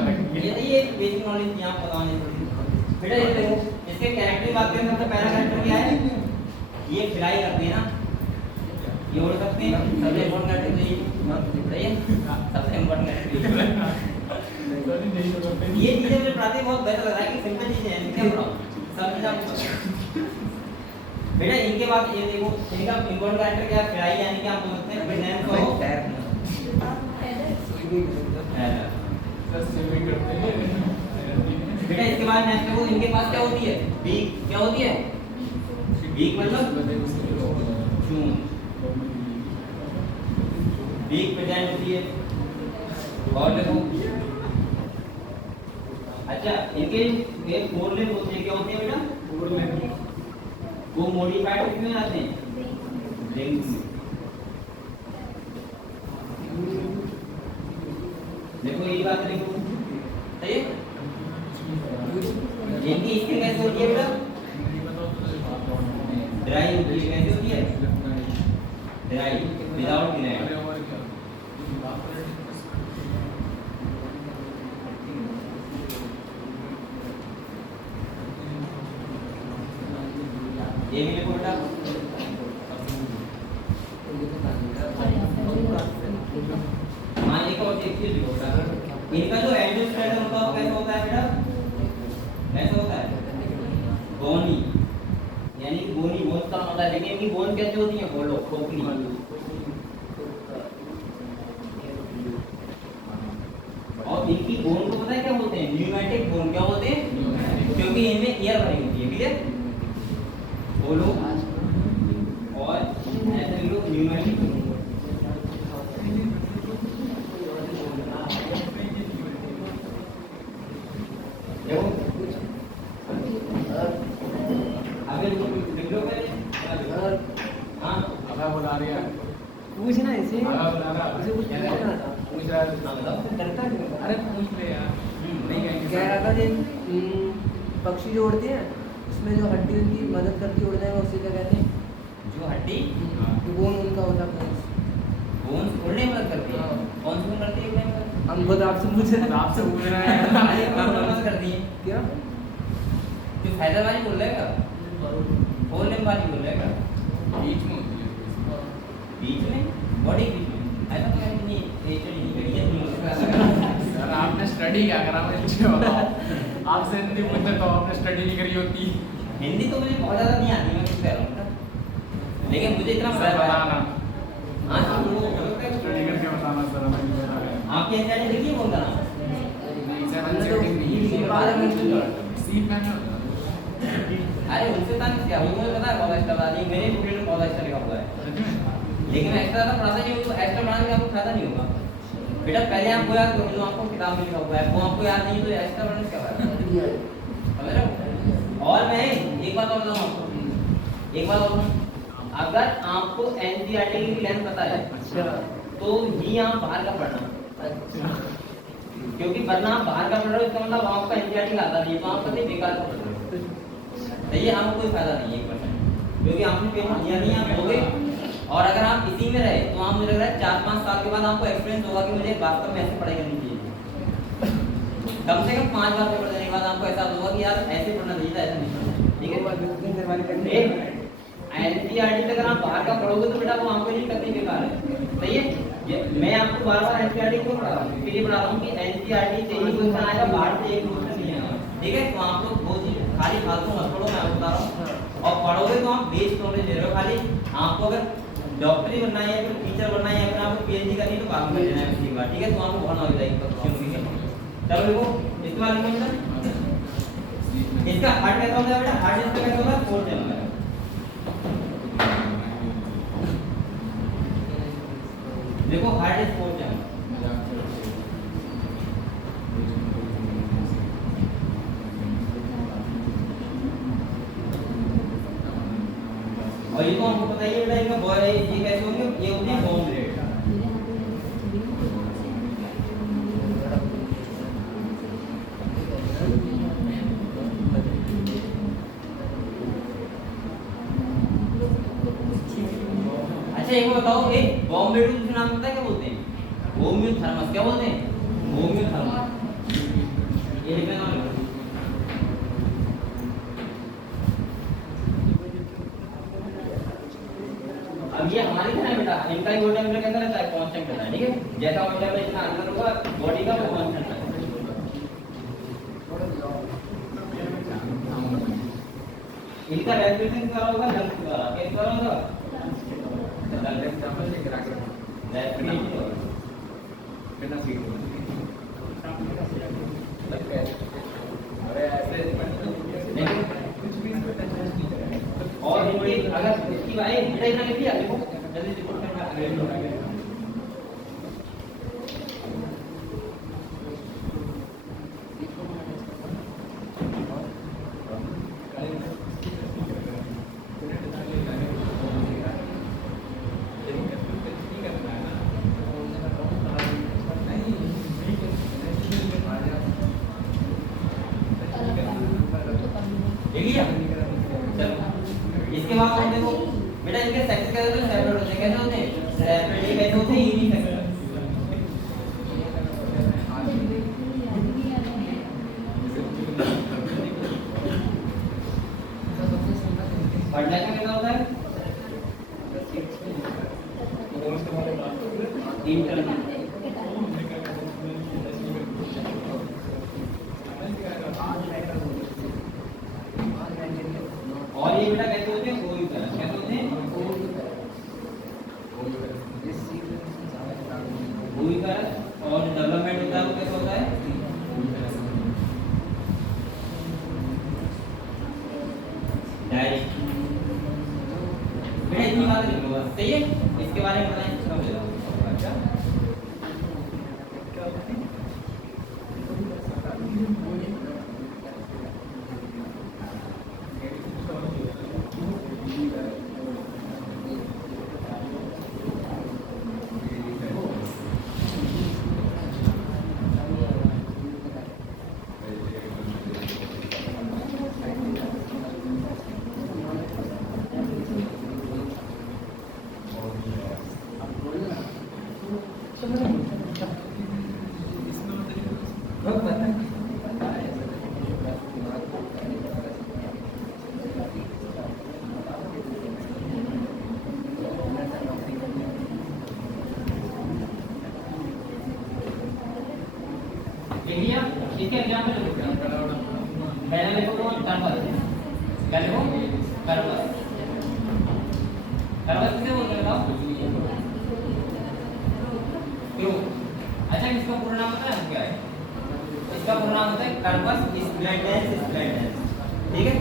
ये बेसिक नॉलेज यहाँ पता नहीं थोड़ी। बेटा ये देखो, इसके कैरेक्टर की बात करें, सबसे पहला कैरेक्टर क्या है? ये फ्लाई करते हैं ना, ये उड़ सकते हैं। सबसे इम्पोर्टेंट कैरेक्टर ये सही है, सबसे इम्पोर्टेंट कैरेक्टर ये चीजें मुझे पढ़ाते बहुत बेहतर लग रहा है कि सिंपल चीजें हैं, क्या पढ़ाओ सब चीज आपको। बेटा इनके बाद ये देखो, इनका इम्पोर्टेंट कैरेक्टर क्या है? फ्लाई, यानी कि आप बोल सकते हैं प्रेजेंस ऑफ बेटा। इसके बाद नेक्स्ट देखो, इनके पास क्या होती है? बीक। क्या होती है? बीक मतलब चूंच। बीक प्रेजेंट होती है। और देखो अच्छा इनके ये फोर लेन होते हैं, क्या होते हैं बेटा? वो मॉडिफाइड किसमें आते हैं? लिंक्स में। देखो ये बात देखो सही है। इनकी स्किन कैसे होती है बेटा? ड्राई होती है। कैसे होती है? Dry, without gland. ये भी लिखो बेटा। हाँ एक और चीज लिखो बेटा, इनका जो एंडोस्टाइलम होता है वो कैसा होता है बेटा? कैसा होता है? बोनी, यानी बोनी बोन का होता है। लेकिन इनकी बोन कैसे होती है? बोलो खोखली। और इनकी बोन को पता है क्या बोलते हैं? Pneumatic bone. क्या बोलते हैं? क्योंकि इनमें एयर भरी होती है। क्लियर? बोलो और ऐसे लोग न्यूमैटिक देखो आगे लिख लो पहले। हाँ आगा बुला रही है, पूछना इसे आगा बुला रहा है, मुझे कुछ पूछना था। पूछ रहा है। हाँ बताओ। डरता क्यों? अरे पूछ ले यार, नहीं कहेंगे कह रहा था कि पक्षी जो उड़ते हैं उसमें जो हड्डी उनकी मदद करती है उड़ने में, उसे क्या कहते हैं? जो हड्डी जो बोन उनका होता है। बोन उड़ने में मदद करती है। हाँ। कौन सी बोन करती है उड़ने में मदद? हम खुद आपसे पूछ रहे हैं। आपसे पूछ रहे हैं। अरे कौन सी मदद करती है? क्या? जो फायदा वाली बोल रहा है फोर लेन वाली बोल रहा है बीच में होती है। बीच में, बॉडी बीच में। ऐसा तो नहीं स्टडी नहीं करी है तुमने। यार आपने स्टडी क्या करा, मुझे अच्छे बताओ। आपसे हिंदी पूछते तो आपने स्टडी नहीं करी होती। हिंदी तो मुझे बहुत ज़्यादा नहीं आती, मैं कुछ कह रहा हूँ ना। लेकिन मुझे इतना पता सर है। बताना, हाँ जी, वो स्टडी करके बताना सर, हमें नहीं पता है। आपके एनसीईआरटी देखिए कौन सा नाम? नहीं सर, हमने तो नहीं। 12 मिनट सीट में नहीं होता। अरे उनसे था क्या? वो मुझे पता है कॉलेज का वाली मेरे स्टूडेंट में कॉलेज का लिखा हुआ है। लेकिन एक्स्ट्रा तो पढ़ाता नहीं, वो एक्स्ट्रा पढ़ाने का आपको फायदा नहीं होगा बेटा। पहले आपको याद करो जो आपको किताब में लिखा हुआ है, वो आपको याद नहीं तो एक्स्ट्रा पढ़ने से क्या फायदा? समझ रहे हो? और मैं एक बात और बताऊं आपको, एक बात और, अगर आपको एनसीईआरटी की लेंथ पता है अच्छा तो ही आप बाहर का पढ़ना। अच्छा क्योंकि वरना आप बाहर का पढ़ रहे हो इसका मतलब आपका एनसीईआरटी का आता नहीं है, तो आप कभी बेकार का पढ़ रहे हो। सही है, आपको कोई फायदा नहीं है 1%, क्योंकि आपने पेपर दिया नहीं, आप हो गए। और अगर आप इसी में रहे तो आप, मुझे लग रहा है 4-5 साल के बाद आपको एक्सपीरियंस होगा कि मुझे वास्तव में ऐसे पढ़ाई करनी चाहिए। कम से कम 5 बार पेपर देने के बाद आपको एहसास होगा कि यार ऐसे पढ़ना चाहिए था, ऐसा नहीं पढ़ना। ठीक है, एनसीईआरटी से अगर आप बाहर का पढ़ोगे तो बेटा वो आपके लिए करनी बेकार है। सही है, मैं आपको बार-बार एनसीईआरटी क्यों पढ़ा रहा हूँ? इसके लिए पढ़ा रहा हूँ कि एनसीईआरटी से ही क्वेश्चन आएगा, बाहर से एक क्वेश्चन नहीं आएगा। ठीक है, तो आप लोग वो चीज खाली फालतू मत पढ़ो, मैं आपको बता रहा हूँ। और पढ़ोगे तो आप बेस नॉलेज ले रहे हो खाली। आपको अगर डॉक्टरी बनना है या फिर टीचर बनना है या फिर आपको पीएचडी करनी है तो बाद में कर लेना है उसके बाद। ठीक है, तो आपको बहुत नॉलेज आएगी पक्षियों की। चलो देखो इसके बाद में इसका हार्ट कैसा होता है बेटा? हार्ट इसका कैसा होता है? 4 चैनल है। देखो हार्ट इज 4 चैनल। और ये तो हमको पता ही है बेटा, इनका बॉय ये कैसे होंगे? ये होते हैं बॉम्ब ब्लेड। अच्छा एक बताओ, एक बॉम्ब ब्लेड का नाम पता है क्या बोलते हैं? होम्योथर्मस। क्या बोलते हैं? होम्योथर्मस। ये लिखने का मतलब अब ये हमारी तरह है बेटा, इनका ही वो टेम्परेचर कैसा रहता है? कांस्टेंट रहता है। ठीक है, जैसा वो टेम्परेचर इतना अंदर होगा बॉडी का वो कांस्टेंट रहता है। इनका रेस्पिरेशन क्या होगा? लंग्स द्वारा। किस द्वारा होगा? और इनकी अगर इसकी भाई बेटा इतना लिख दिया, देखो जल्दी रिपोर्ट करना। लिया? चलो इसके बाद हम देखो बेटा इनके सेक्स कैसे होते हैं? सेपरेट होते हैं। कैसे होते हैं? सेपरेट। ये कैसे होते हैं? यूनिसेक्सुअल। फर्टिलाइजेशन कैसा होता है? इंटरनल। और ये बेटा कैसे होते हैं? कोयूटरस। कैसे होते हैं? कोयूटरस। और डेवलपमेंट होता है वो कैसे होता है? डायरेक्ट। बेटा इतनी बात लिख लो बस, सही है? इसके बारे में बताएं समझ लो। अच्छा लिखिए इसके एग्जांपल लिखो। पहले लिखो कर्वस। क्या लिखो? कर्वस। कर्वस किसे बोलते हैं बताओ? क्यों? अच्छा इसका पूरा नाम पता है क्या है? इसका पूरा नाम होता है कर्वस स्प्लेंडेंस। ठीक है?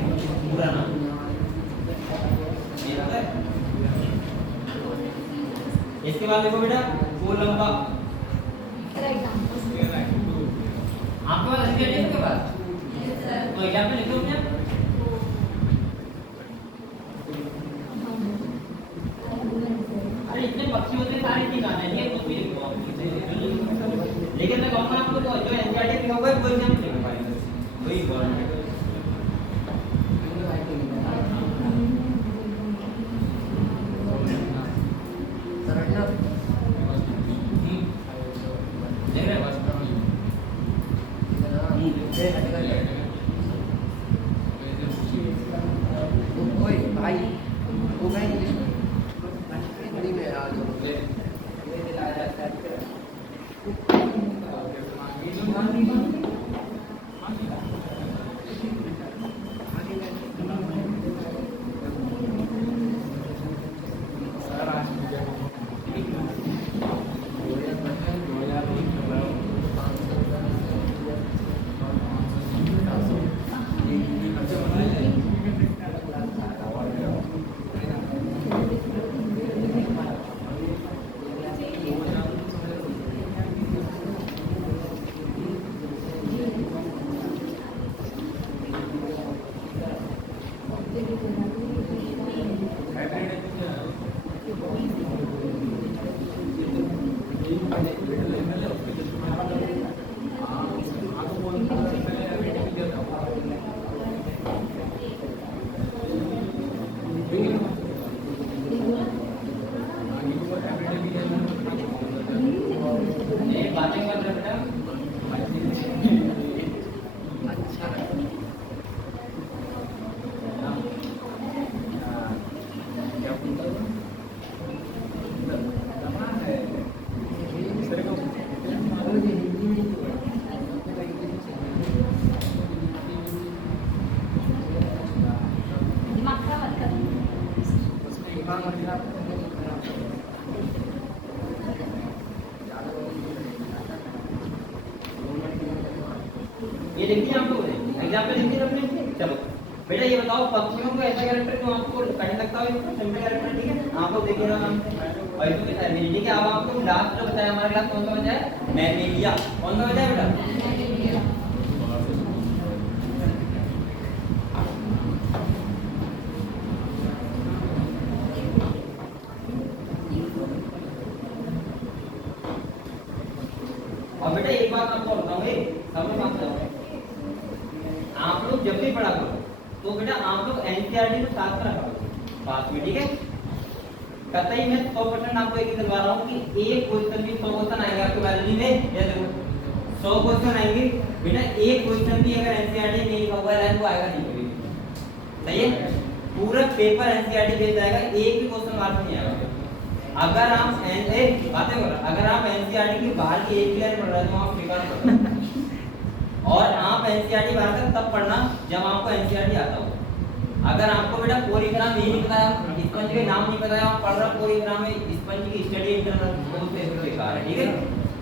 पूरा नाम ये होता है। इसके बाद देखो बेटा कोलंबा। आपके पास ऐसी है इसके बाद? तो एग्जांपल लिखो क्या? अरे इतने पक्षी होते हैं सारे नहीं जाने ये कुछ भी लिखो आप। लेकिन मैं कहूँगा आपको जो एनसीईआरटी लिखा हुआ है वो एग्जांपल लिखो भाई। वही गवर्नमेंट बातें कर रहे बेटा। ये देखिए आप लोग एग्जांपल लिखिए अपने। चलो बेटा ये बताओ पक्षियों को ऐसा कैरेक्टर जो आपको कठिन लगता है इसको सिंपल कैरेक्टर। ठीक है आप लोग देखिए ना नाम से और इसको कितना है। ठीक है अब आपको लास्ट जो बताया हमारे क्लास कौन सा बचा है? मैमेलिया। कौन सा बचा है बेटा? और बेटा एक बात आपको बताऊंगी सब लोग आप लोग जब भी पढ़ा करो तो बेटा आप लोग एनसीईआरटी को साथ में रखा पास में, ठीक है। कतई मैं 100% आपको एक ही दिलवा रहा हूँ कि एक क्वेश्चन भी 100 क्वेश्चन आएगा आपके बायोलॉजी में, या देखो 100 क्वेश्चन आएंगे बेटा, एक क्वेश्चन भी अगर एनसीईआरटी नहीं लिखा हुआ है तो आएगा नहीं कभी, सही है। पूरा पेपर एनसीईआरटी बेस्ड जाएगा, एक भी क्वेश्चन मार्क नहीं आएगा। अगर आप बातें करो, अगर आप एनसीईआरटी के बाहर की एक क्लियर पढ़ रहे हो तो आप स्वीकार करो, और आप एनसीईआरटी बाहर का तब पढ़ना जब आपको एनसीईआरटी आता हो। अगर आपको बेटा कोरियोग्राम नहीं पता है, स्पंज के नाम नहीं पता है, आप पढ़ रहे हो कोरियोग्राम में स्पंज की स्टडी इंटरनल बहुत बेकार है, ठीक है।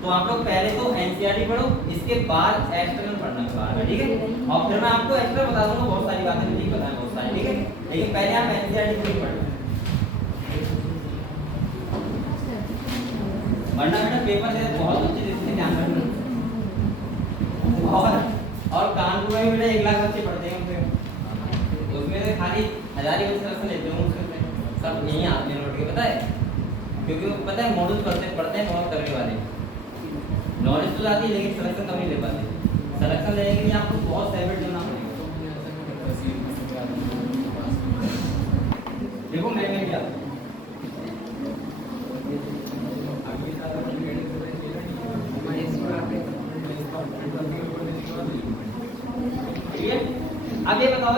तो आप लोग पहले तो एनसीईआरटी पढ़ो, इसके बाद एक्सटर्नल पढ़ना है, ठीक है। और फिर मैं आपको एक्स्ट्रा बता दूंगा, बहुत सारी बातें नहीं पता है बहुत सारी, ठीक है। लेकिन पहले आप एनसीईआरटी नहीं पढ़ो, वरना बेटा पेपर से बहुत अच्छे से ध्यान रखना। और कानपुर में बेटा 1 लाख बच्चे पढ़ते हैं, उसमें से खाली 1000 ही बच्चे लेते हैं, उसमें सब यहीं आते हैं लौट के, पता है, क्योंकि पता है मॉडल पढ़ते हैं बहुत करने वाले, नॉलेज तो आती है लेकिन सिलेक्शन कम नहीं ले पाते। सिलेक्शन लेने के लिए आपको बहुत सेपरेट करना पड़ेगा। देखो मैं क्या अब ये बताओ,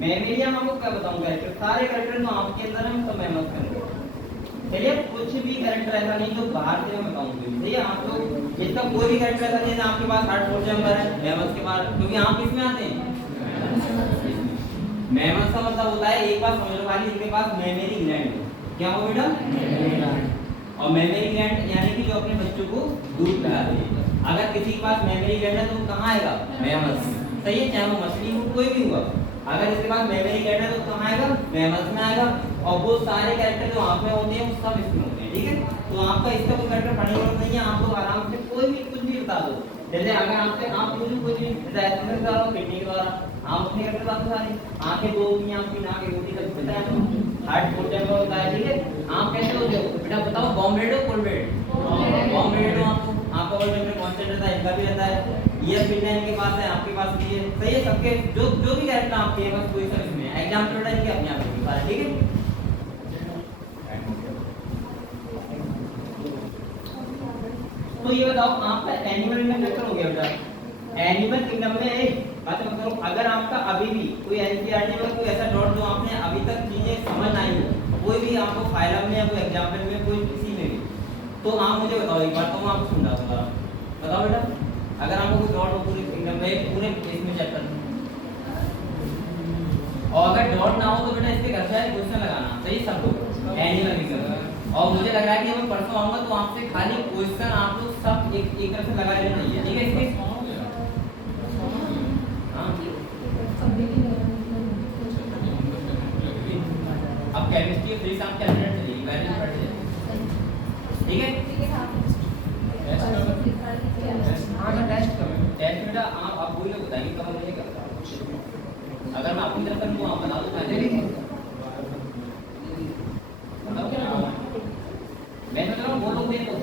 मैं आपको क्या बताऊंगा, सारे कैरेक्टर तो आपके अंदर है, तो मैं मत करूंगा, चलिए। कुछ भी कैरेक्टर ऐसा नहीं जो बाहर से मैं बताऊंगा, सही है। आप लोग इसका कोई भी कैरेक्टर ऐसा नहीं है आपके पास 8 फोर्थ नंबर है मैमथ के बाद, क्योंकि आप किस में आते हैं, मैमथ का मतलब होता है, एक बात समझ लो खाली, इसके पास मेमोरी ग्लैंड, क्या हो बेटा, और मेमोरी ग्लैंड यानी कि जो अपने बच्चों को दूध पिलाते हैं। अगर किसी के पास मेमोरी ग्लैंड है तो कहाँ आएगा, मैमथ, सही है, चाहे वो मछली हो कोई भी हुआ। अगर इसके पास मेमोरी ग्लैंड है तो कहाँ आएगा, मैमथ में आएगा। और वो सारे कैरेक्टर जो आप में होते हैं वो सब इसमें होते हैं, ठीक है। तो आपका इसका कोई कैरेक्टर पढ़ने की जरूरत नहीं है, आप लोग आराम से कोई भी कुछ भी बता दो। जैसे अगर आपसे आप कुछ भी एक्सरसाइज कर रहे हो किडनी के द्वारा, आप अपने कैरेक्टर बता दो सारे, आंखें दो होती हैं आपकी, नाक एक होती है, सब पता है आपको, हार्ट फोर्थ नंबर होता है, ठीक है। आप कैसे होते हो बेटा, बताओ बॉम्ब रेड हो कोल्ड रेड, बॉम्ब रेड हो आपका कोल्ड रेड कांस्टेंट रहता है, इनका भी रहता है, ये पिन इनके पास है, आपके पास भी है, सही है। सबके जो भी कैरेक्टर आपके हैं बस कोई सा इसमें एग्जांपल बेटा इनके अपने आप के सारे, ठीक है। तो ये बताओ आपका एनिमल किंगडम चैप्टर हो गया बेटा। एनिमल किंगडम में बात करो, अगर आपका अभी भी कोई एनसीईआरटी में कोई ऐसा डॉट जो आपने अभी तक चीजें समझ नहीं हो, कोई भी आपको फाइलम में या कोई एग्जांपल में कोई किसी में भी, तो आप मुझे बताओ एक बार, तो मैं आपको समझा दूंगा। बताओ बेटा, अगर आपको कोई डॉट हो पूरे किंगडम में, पूरे इसमें चैप्टर, और अगर डॉट ना हो तो बेटा इसके घर से क्वेश्चन लगाना, सही सब लोग एनिमल किंगडम। और मुझे लग रहा है कि मैं परसों आऊंगा तो आपसे खाली क्वेश्चन आप लोग सब एक तरफ से लगा लेना चाहिए, ठीक है। इसके अब केमिस्ट्री फ्री शाम कैलकुलेट चलेगी, वैल्यू पढ़ लीजिए, ठीक है। हाँ टेस्ट करो, टेस्ट बेटा आप बोलिए, बताइए कब मुझे करता, अगर मैं अपनी तरफ करूँ आप बता दो, मैं तो वो लोग देखो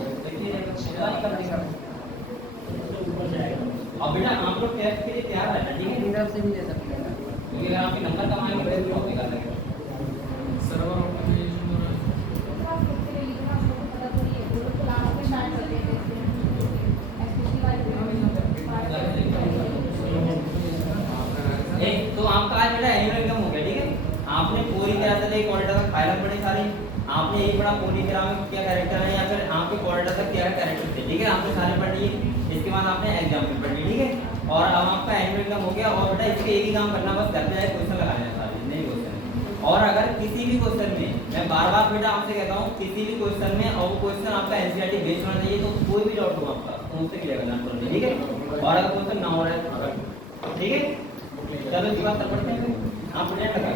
अब बेटा आप लोग टेस्ट के लिए तैयार रहना, ठीक है। मेरी तरफ से भी ले सकते हैं, क्योंकि अगर आपके नंबर कम आएंगे तो टॉपिक आ जाएगा। सर्वर तो आपका आज बेटा एनिमल किंगडम हो गया, ठीक है। आपने पूरी तरह से एक क्वाड्रेटर तक फाइलम पढ़ी सारी, आपने एक बड़ा पॉलीग्राम में क्या कैरेक्टर है, या फिर आपके क्वाड्रेटर तक क्या कैरेक्टर थे, ठीक है। आपने सारे पढ़ लिए, इसके बाद आपने एग्जाम्पल पढ़ लिए, ठीक है। और अब आपका एनिमल किंगडम हो गया, और बेटा इसके एक ही काम करना, बस घर पे जाए क्वेश्चन लगाने सारे नहीं क्वेश्चन। और अगर किसी भी क्वेश्चन में, मैं बार बार बेटा आपसे कहता हूँ, किसी भी क्वेश्चन में, और वो क्वेश्चन आपका एनसीईआरटी बेस्ड होना चाहिए, तो कोई भी डाउट हो आपका तो मुझसे क्लियर करना पड़ेगा, ठीक है। और अगर क्वेश्चन ना हो रहा है, ठीक है, चलो इसके बाद पढ़ते हैं, आप प्लेन लगा